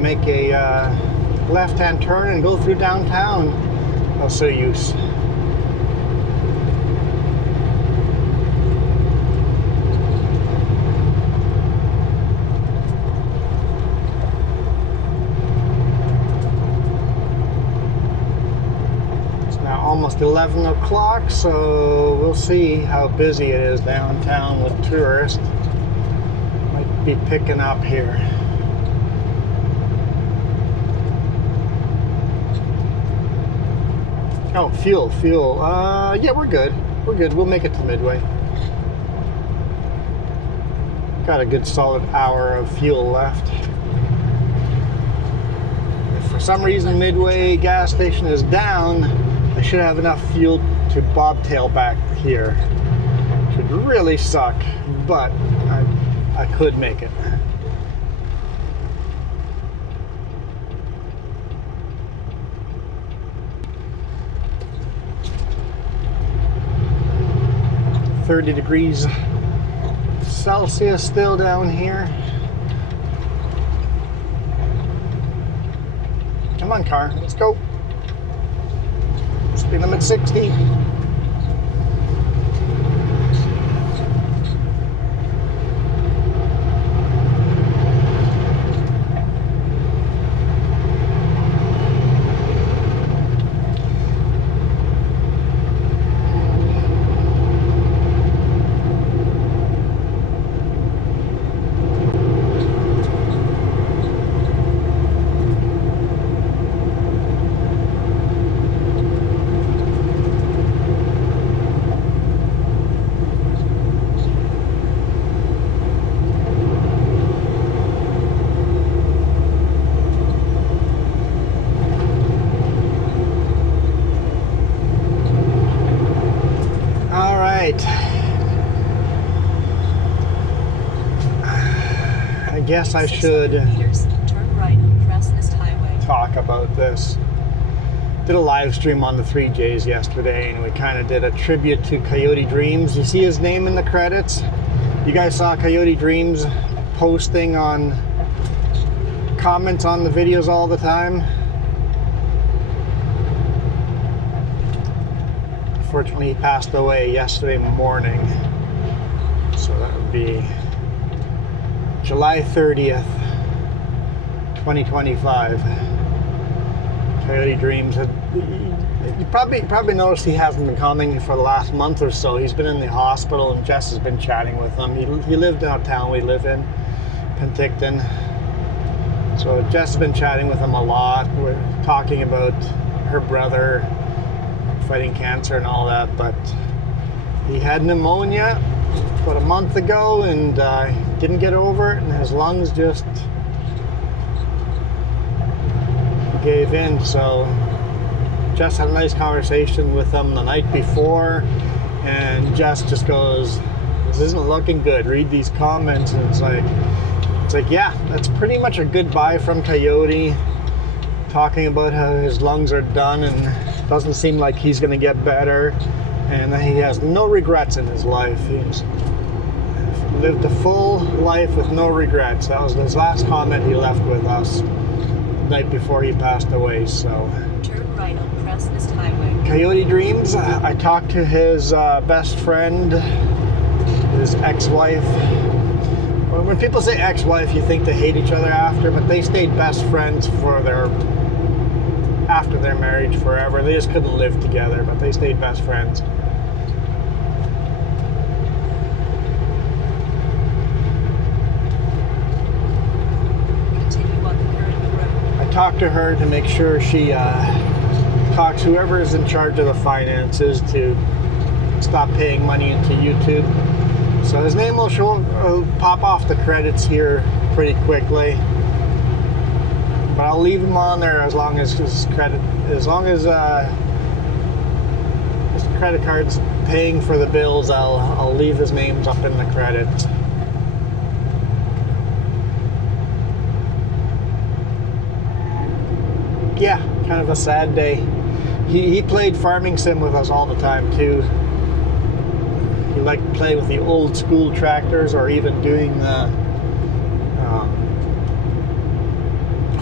Make a left-hand turn and go through downtown Soyuz. almost 11 o'clock, so we'll see how busy it is downtown with tourists. Might be picking up here. Oh, fuel. Yeah, we're good. We'll make it to Midway. Got a good solid hour of fuel left. If for some reason Midway gas station is down, I should have enough fuel to bobtail back here. Should really suck, but I could make it. .30 degrees Celsius still down here. Come on, car, let's go. Speed limit 60. I guess I should turn right on Crestnest Highway. Talk about this. Did a live stream on the 3Js yesterday, and we kind of did a tribute to Coyote Dreams. You see his name in the credits? You guys saw Coyote Dreams posting on comments on the videos all the time. Unfortunately, he passed away yesterday morning. So that would be July 30th, 2025. Coyote Dreams. You probably noticed he hasn't been coming for the last month or so. He's been in the hospital, and Jess has been chatting with him. He lived downtown. We live in Penticton. So Jess has been chatting with him a lot. We're talking about her brother fighting cancer and all that, but he had pneumonia about a month ago and didn't get over it, and his lungs just gave in. So Jess had a nice conversation with him the night before, and Jess just goes, "This isn't looking good. Read these comments." And it's like, yeah, that's pretty much a goodbye from Coyote, talking about how his lungs are done and doesn't seem like he's going to get better, and that he has no regrets in his life. He's lived a full life with no regrets. That was his last comment he left with us the night before he passed away. So turn right on Crestnest Highway. Coyote Dreams. I talked to his best friend, his ex-wife. When people say ex-wife, you think they hate each other after, but they stayed best friends after their marriage forever. They just couldn't live together, but they stayed best friends. Continue on the current road. I talked to her to make sure she talks whoever is in charge of the finances to stop paying money into YouTube. So his name will pop off the credits here pretty quickly. But I'll leave him on there as long as his credit card's paying for the bills. I'll leave his names up in the credits. Yeah, kind of a sad day. He played farming sim with us all the time too. He liked to play with the old school tractors, or even doing the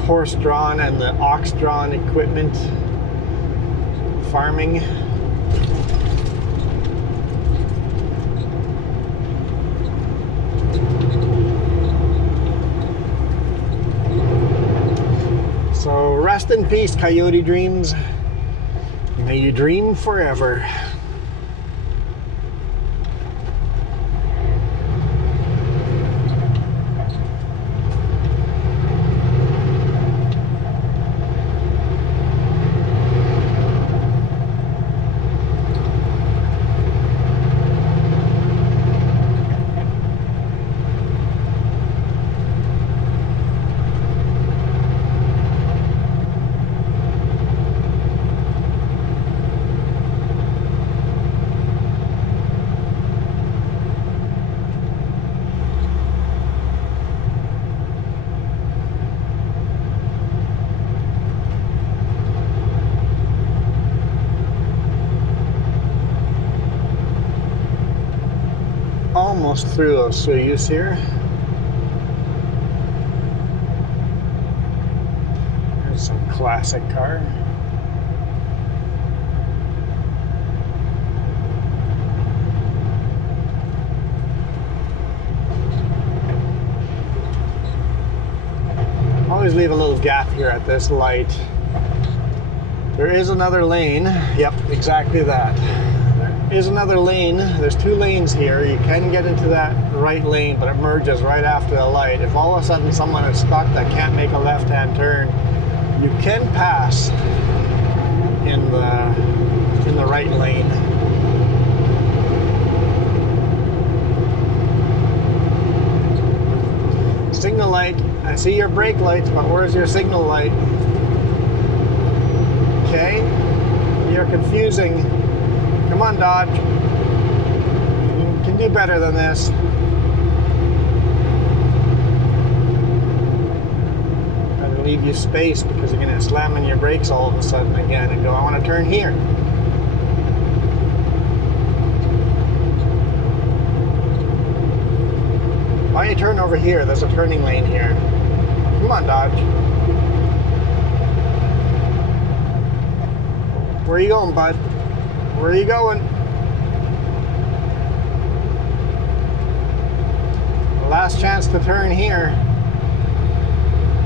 horse-drawn and the ox-drawn equipment farming. So rest in peace, Coyote Dreams. May you dream forever. Almost through a Soyuz here. There's some classic car. Always leave a little gap here at this light. There is another lane. Yep, exactly that. Is another lane. There's two lanes here. You can get into that right lane, but it merges right after the light. If all of a sudden someone is stuck that can't make a left-hand turn, you can pass in the right lane. Signal light. I see your brake lights, but where's your signal light? Okay, you're confusing. Come on, Dodge. You can do better than this. Better leave you space because you're going to slam on your brakes all of a sudden again and go, I want to turn here. Why don't you turn over here? There's a turning lane here. Come on, Dodge. Where are you going, bud? Where are you going? Last chance to turn here.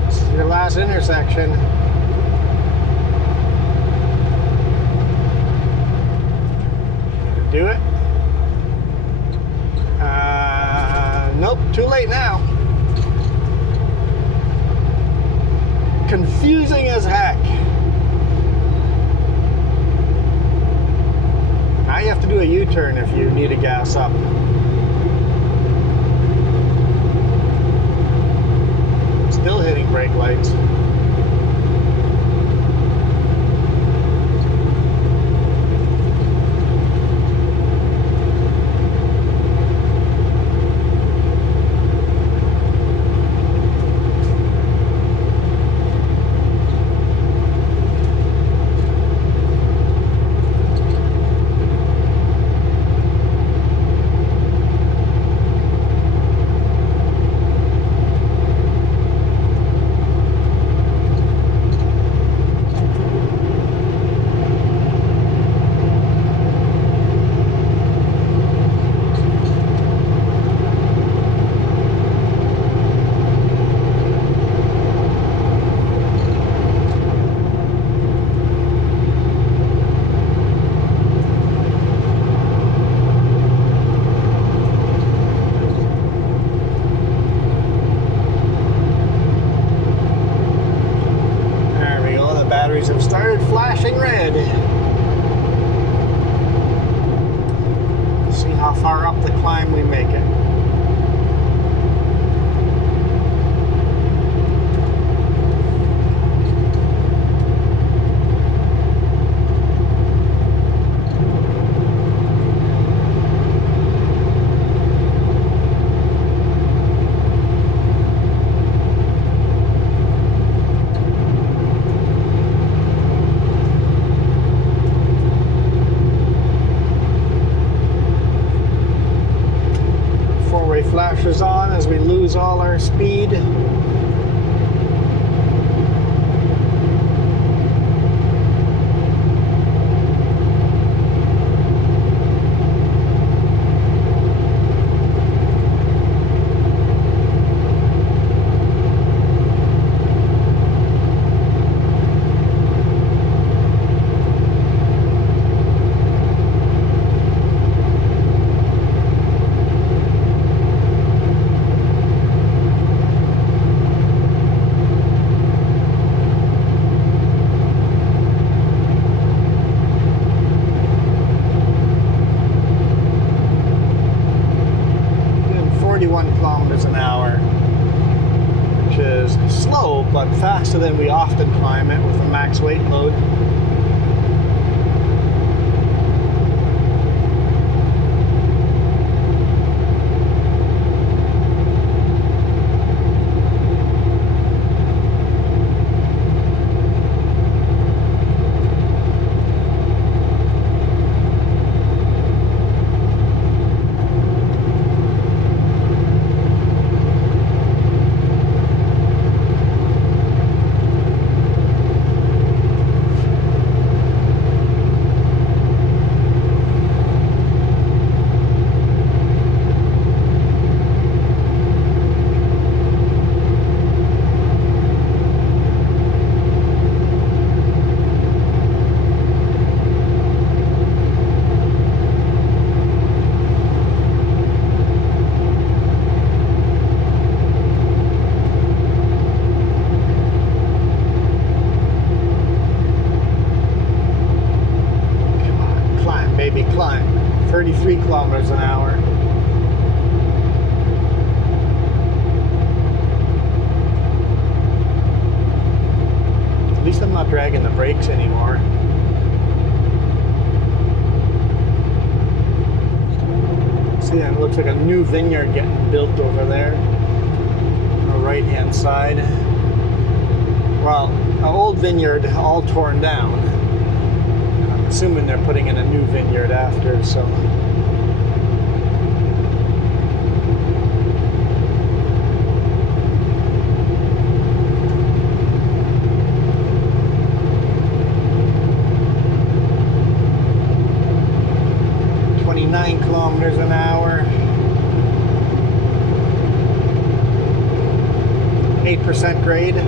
This is your last intersection. Do it? Nope, too late now. Confusing as heck. Now you have to do a U-turn if you need to gas up. Still hitting brake lights. Have started flashing red. See how far up the climb we make it. Flashers on as we lose all our speed. hour, which is slow but faster than we often climb it with a max weight load. Climb 33 kilometers an hour. At least I'm not dragging the brakes anymore. See, it looks like a new vineyard getting built over there on the right hand side. Well, an old vineyard all torn down. Assuming they're putting in a new vineyard after, so. Kilometers an hour, 8% grade.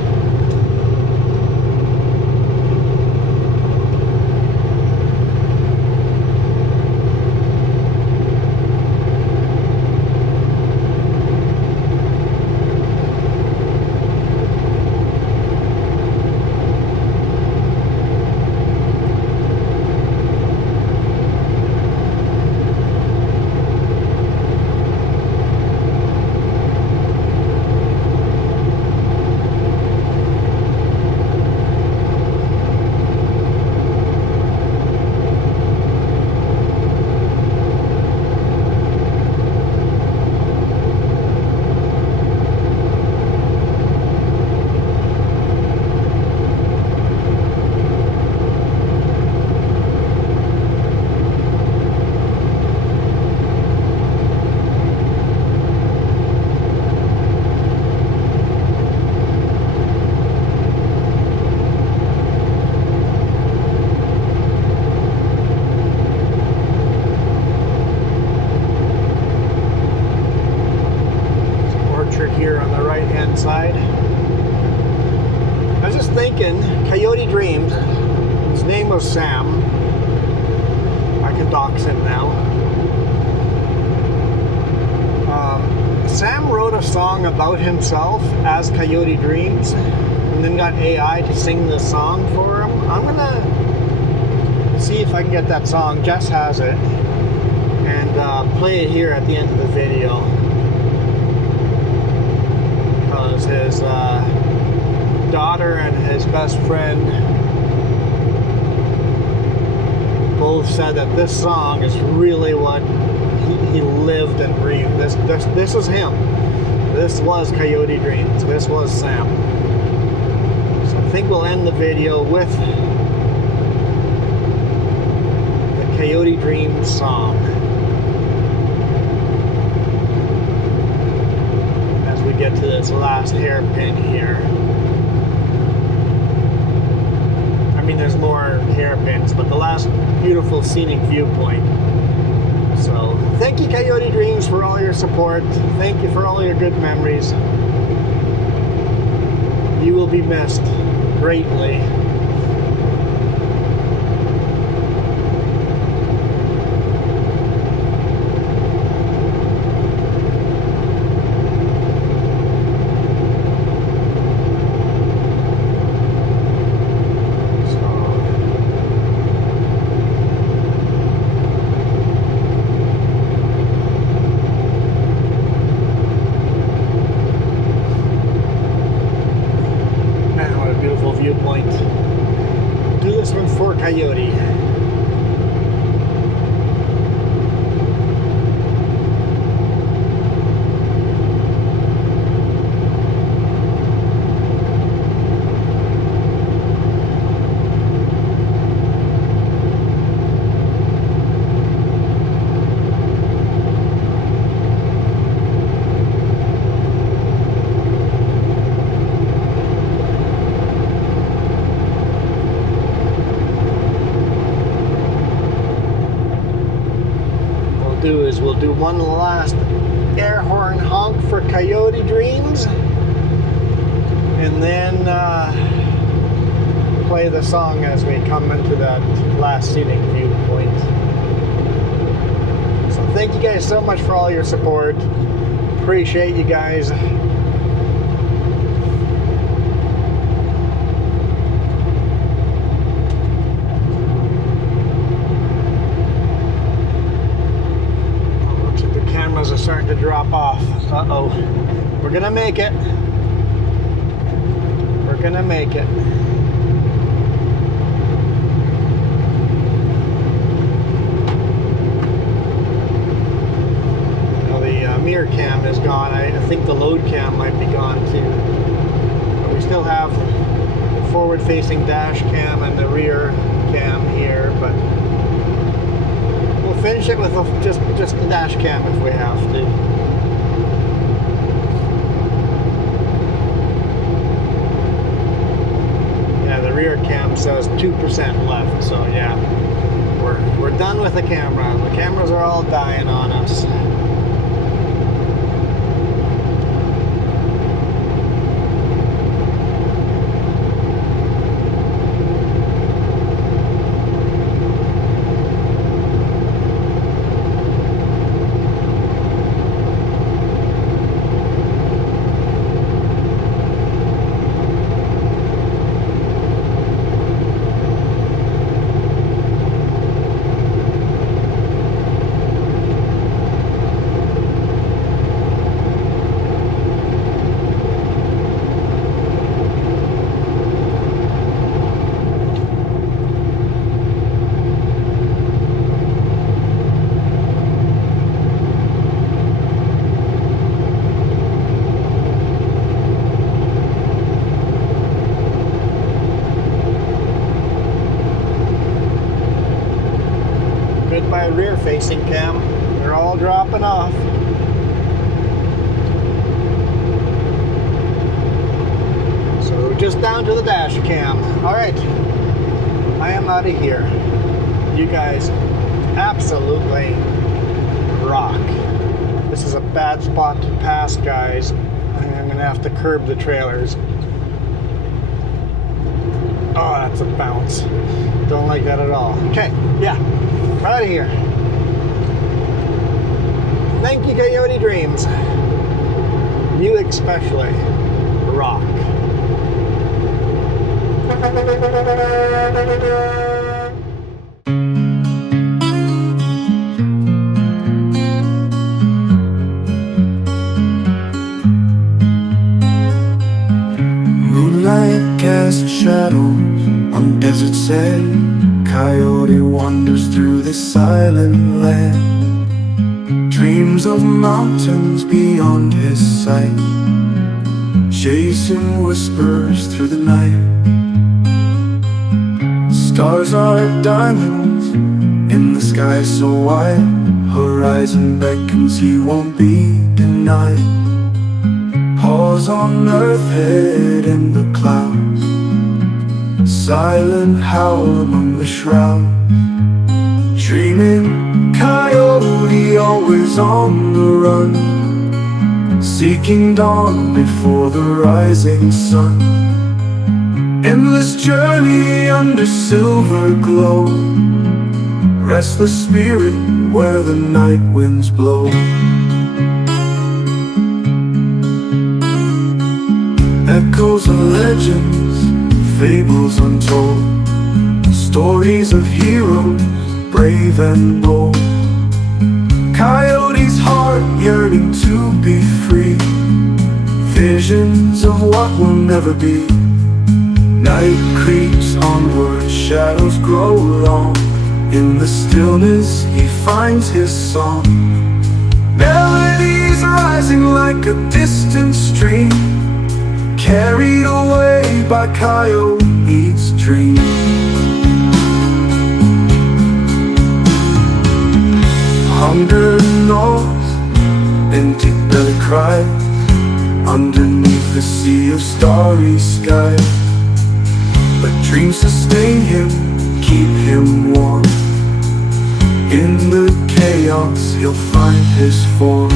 Here on the right hand side. I was just thinking, Coyote Dreams, his name was Sam. I can dox him now. Sam wrote a song about himself as Coyote Dreams and then got AI to sing the song for him. I'm gonna see if I can get that song, Jess has it, and play it here at the end of the video. His daughter and his best friend both said that this song is really what he lived and breathed. This is him. This was Coyote Dreams. This was Sam. So I think we'll end the video with the Coyote Dreams song. Get to this last hairpin here. I mean, there's more hairpins, but the last beautiful scenic viewpoint. So, thank you, Coyote Dreams, for all your support. Thank you for all your good memories. You will be missed greatly. we'll do one last air horn honk for Coyote Dreams, and then play the song as we come into that last scenic viewpoint. So thank you guys so much for all your support. Appreciate you guys. Looks like the cameras are starting to drop off. Uh-oh. We're gonna make it. We're gonna make it. Mirror cam is gone. I think the load cam might be gone too. But we still have the forward facing dash cam and the rear cam here, but we'll finish it with just the dash cam if we have to. Yeah, the rear cam says 2% left, so yeah. We're done with the camera. The cameras are all dying on us. Goodbye rear facing cam. They're all dropping off. So just down to the dash cam. Alright. I am out of here. You guys absolutely rock. This is a bad spot to pass, guys. I'm gonna have to curb the trailers. Oh, that's a bounce. Don't like that at all. Okay, yeah. Out of here. Thank you, Coyote Dreams. You especially rock. Moonlight casts shadows on desert sand. Coyote wanders through this silent land. Dreams of mountains beyond his sight, chasing whispers through the night. Stars are diamonds in the sky so wide. Horizon beckons, he won't be denied. Paws on earth, head in the clouds. Silent howl among the shrouds. Dreaming coyote, always on the run, seeking dawn before the rising sun. Endless journey under silver glow, restless spirit where the night winds blow. Echoes of legends, fables untold, stories of heroes, brave and bold. Coyote's heart yearning to be free, visions of what will never be. Night creeps onward, shadows grow long. In the stillness he finds his song. Melodies rising like a distant stream, carried away by coyote's dream. Hunger knows, empty belly cries, underneath the sea of starry sky. But dreams sustain him, keep him warm. In the chaos he'll find his form.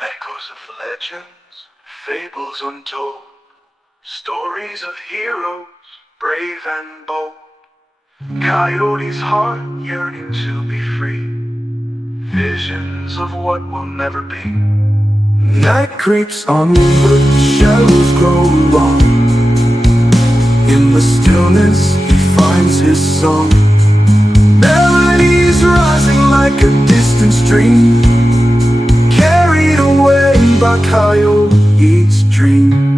Echoes of legends, fables untold, stories of heroes, brave and bold. Coyote's heart yearning to be free, visions of what will never be. Night creeps onward, shadows grow long. In the stillness he finds his song. Melodies rising like a distant stream, carried away by Coyote's dream.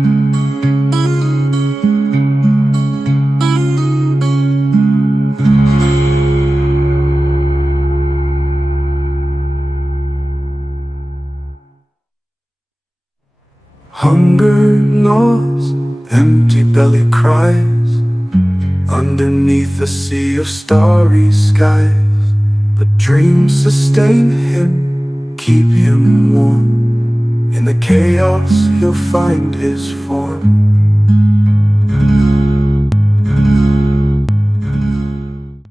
Hunger gnaws, empty belly cries, underneath a sea of starry skies. But dreams sustain him, keep him warm. In the chaos he'll find his form.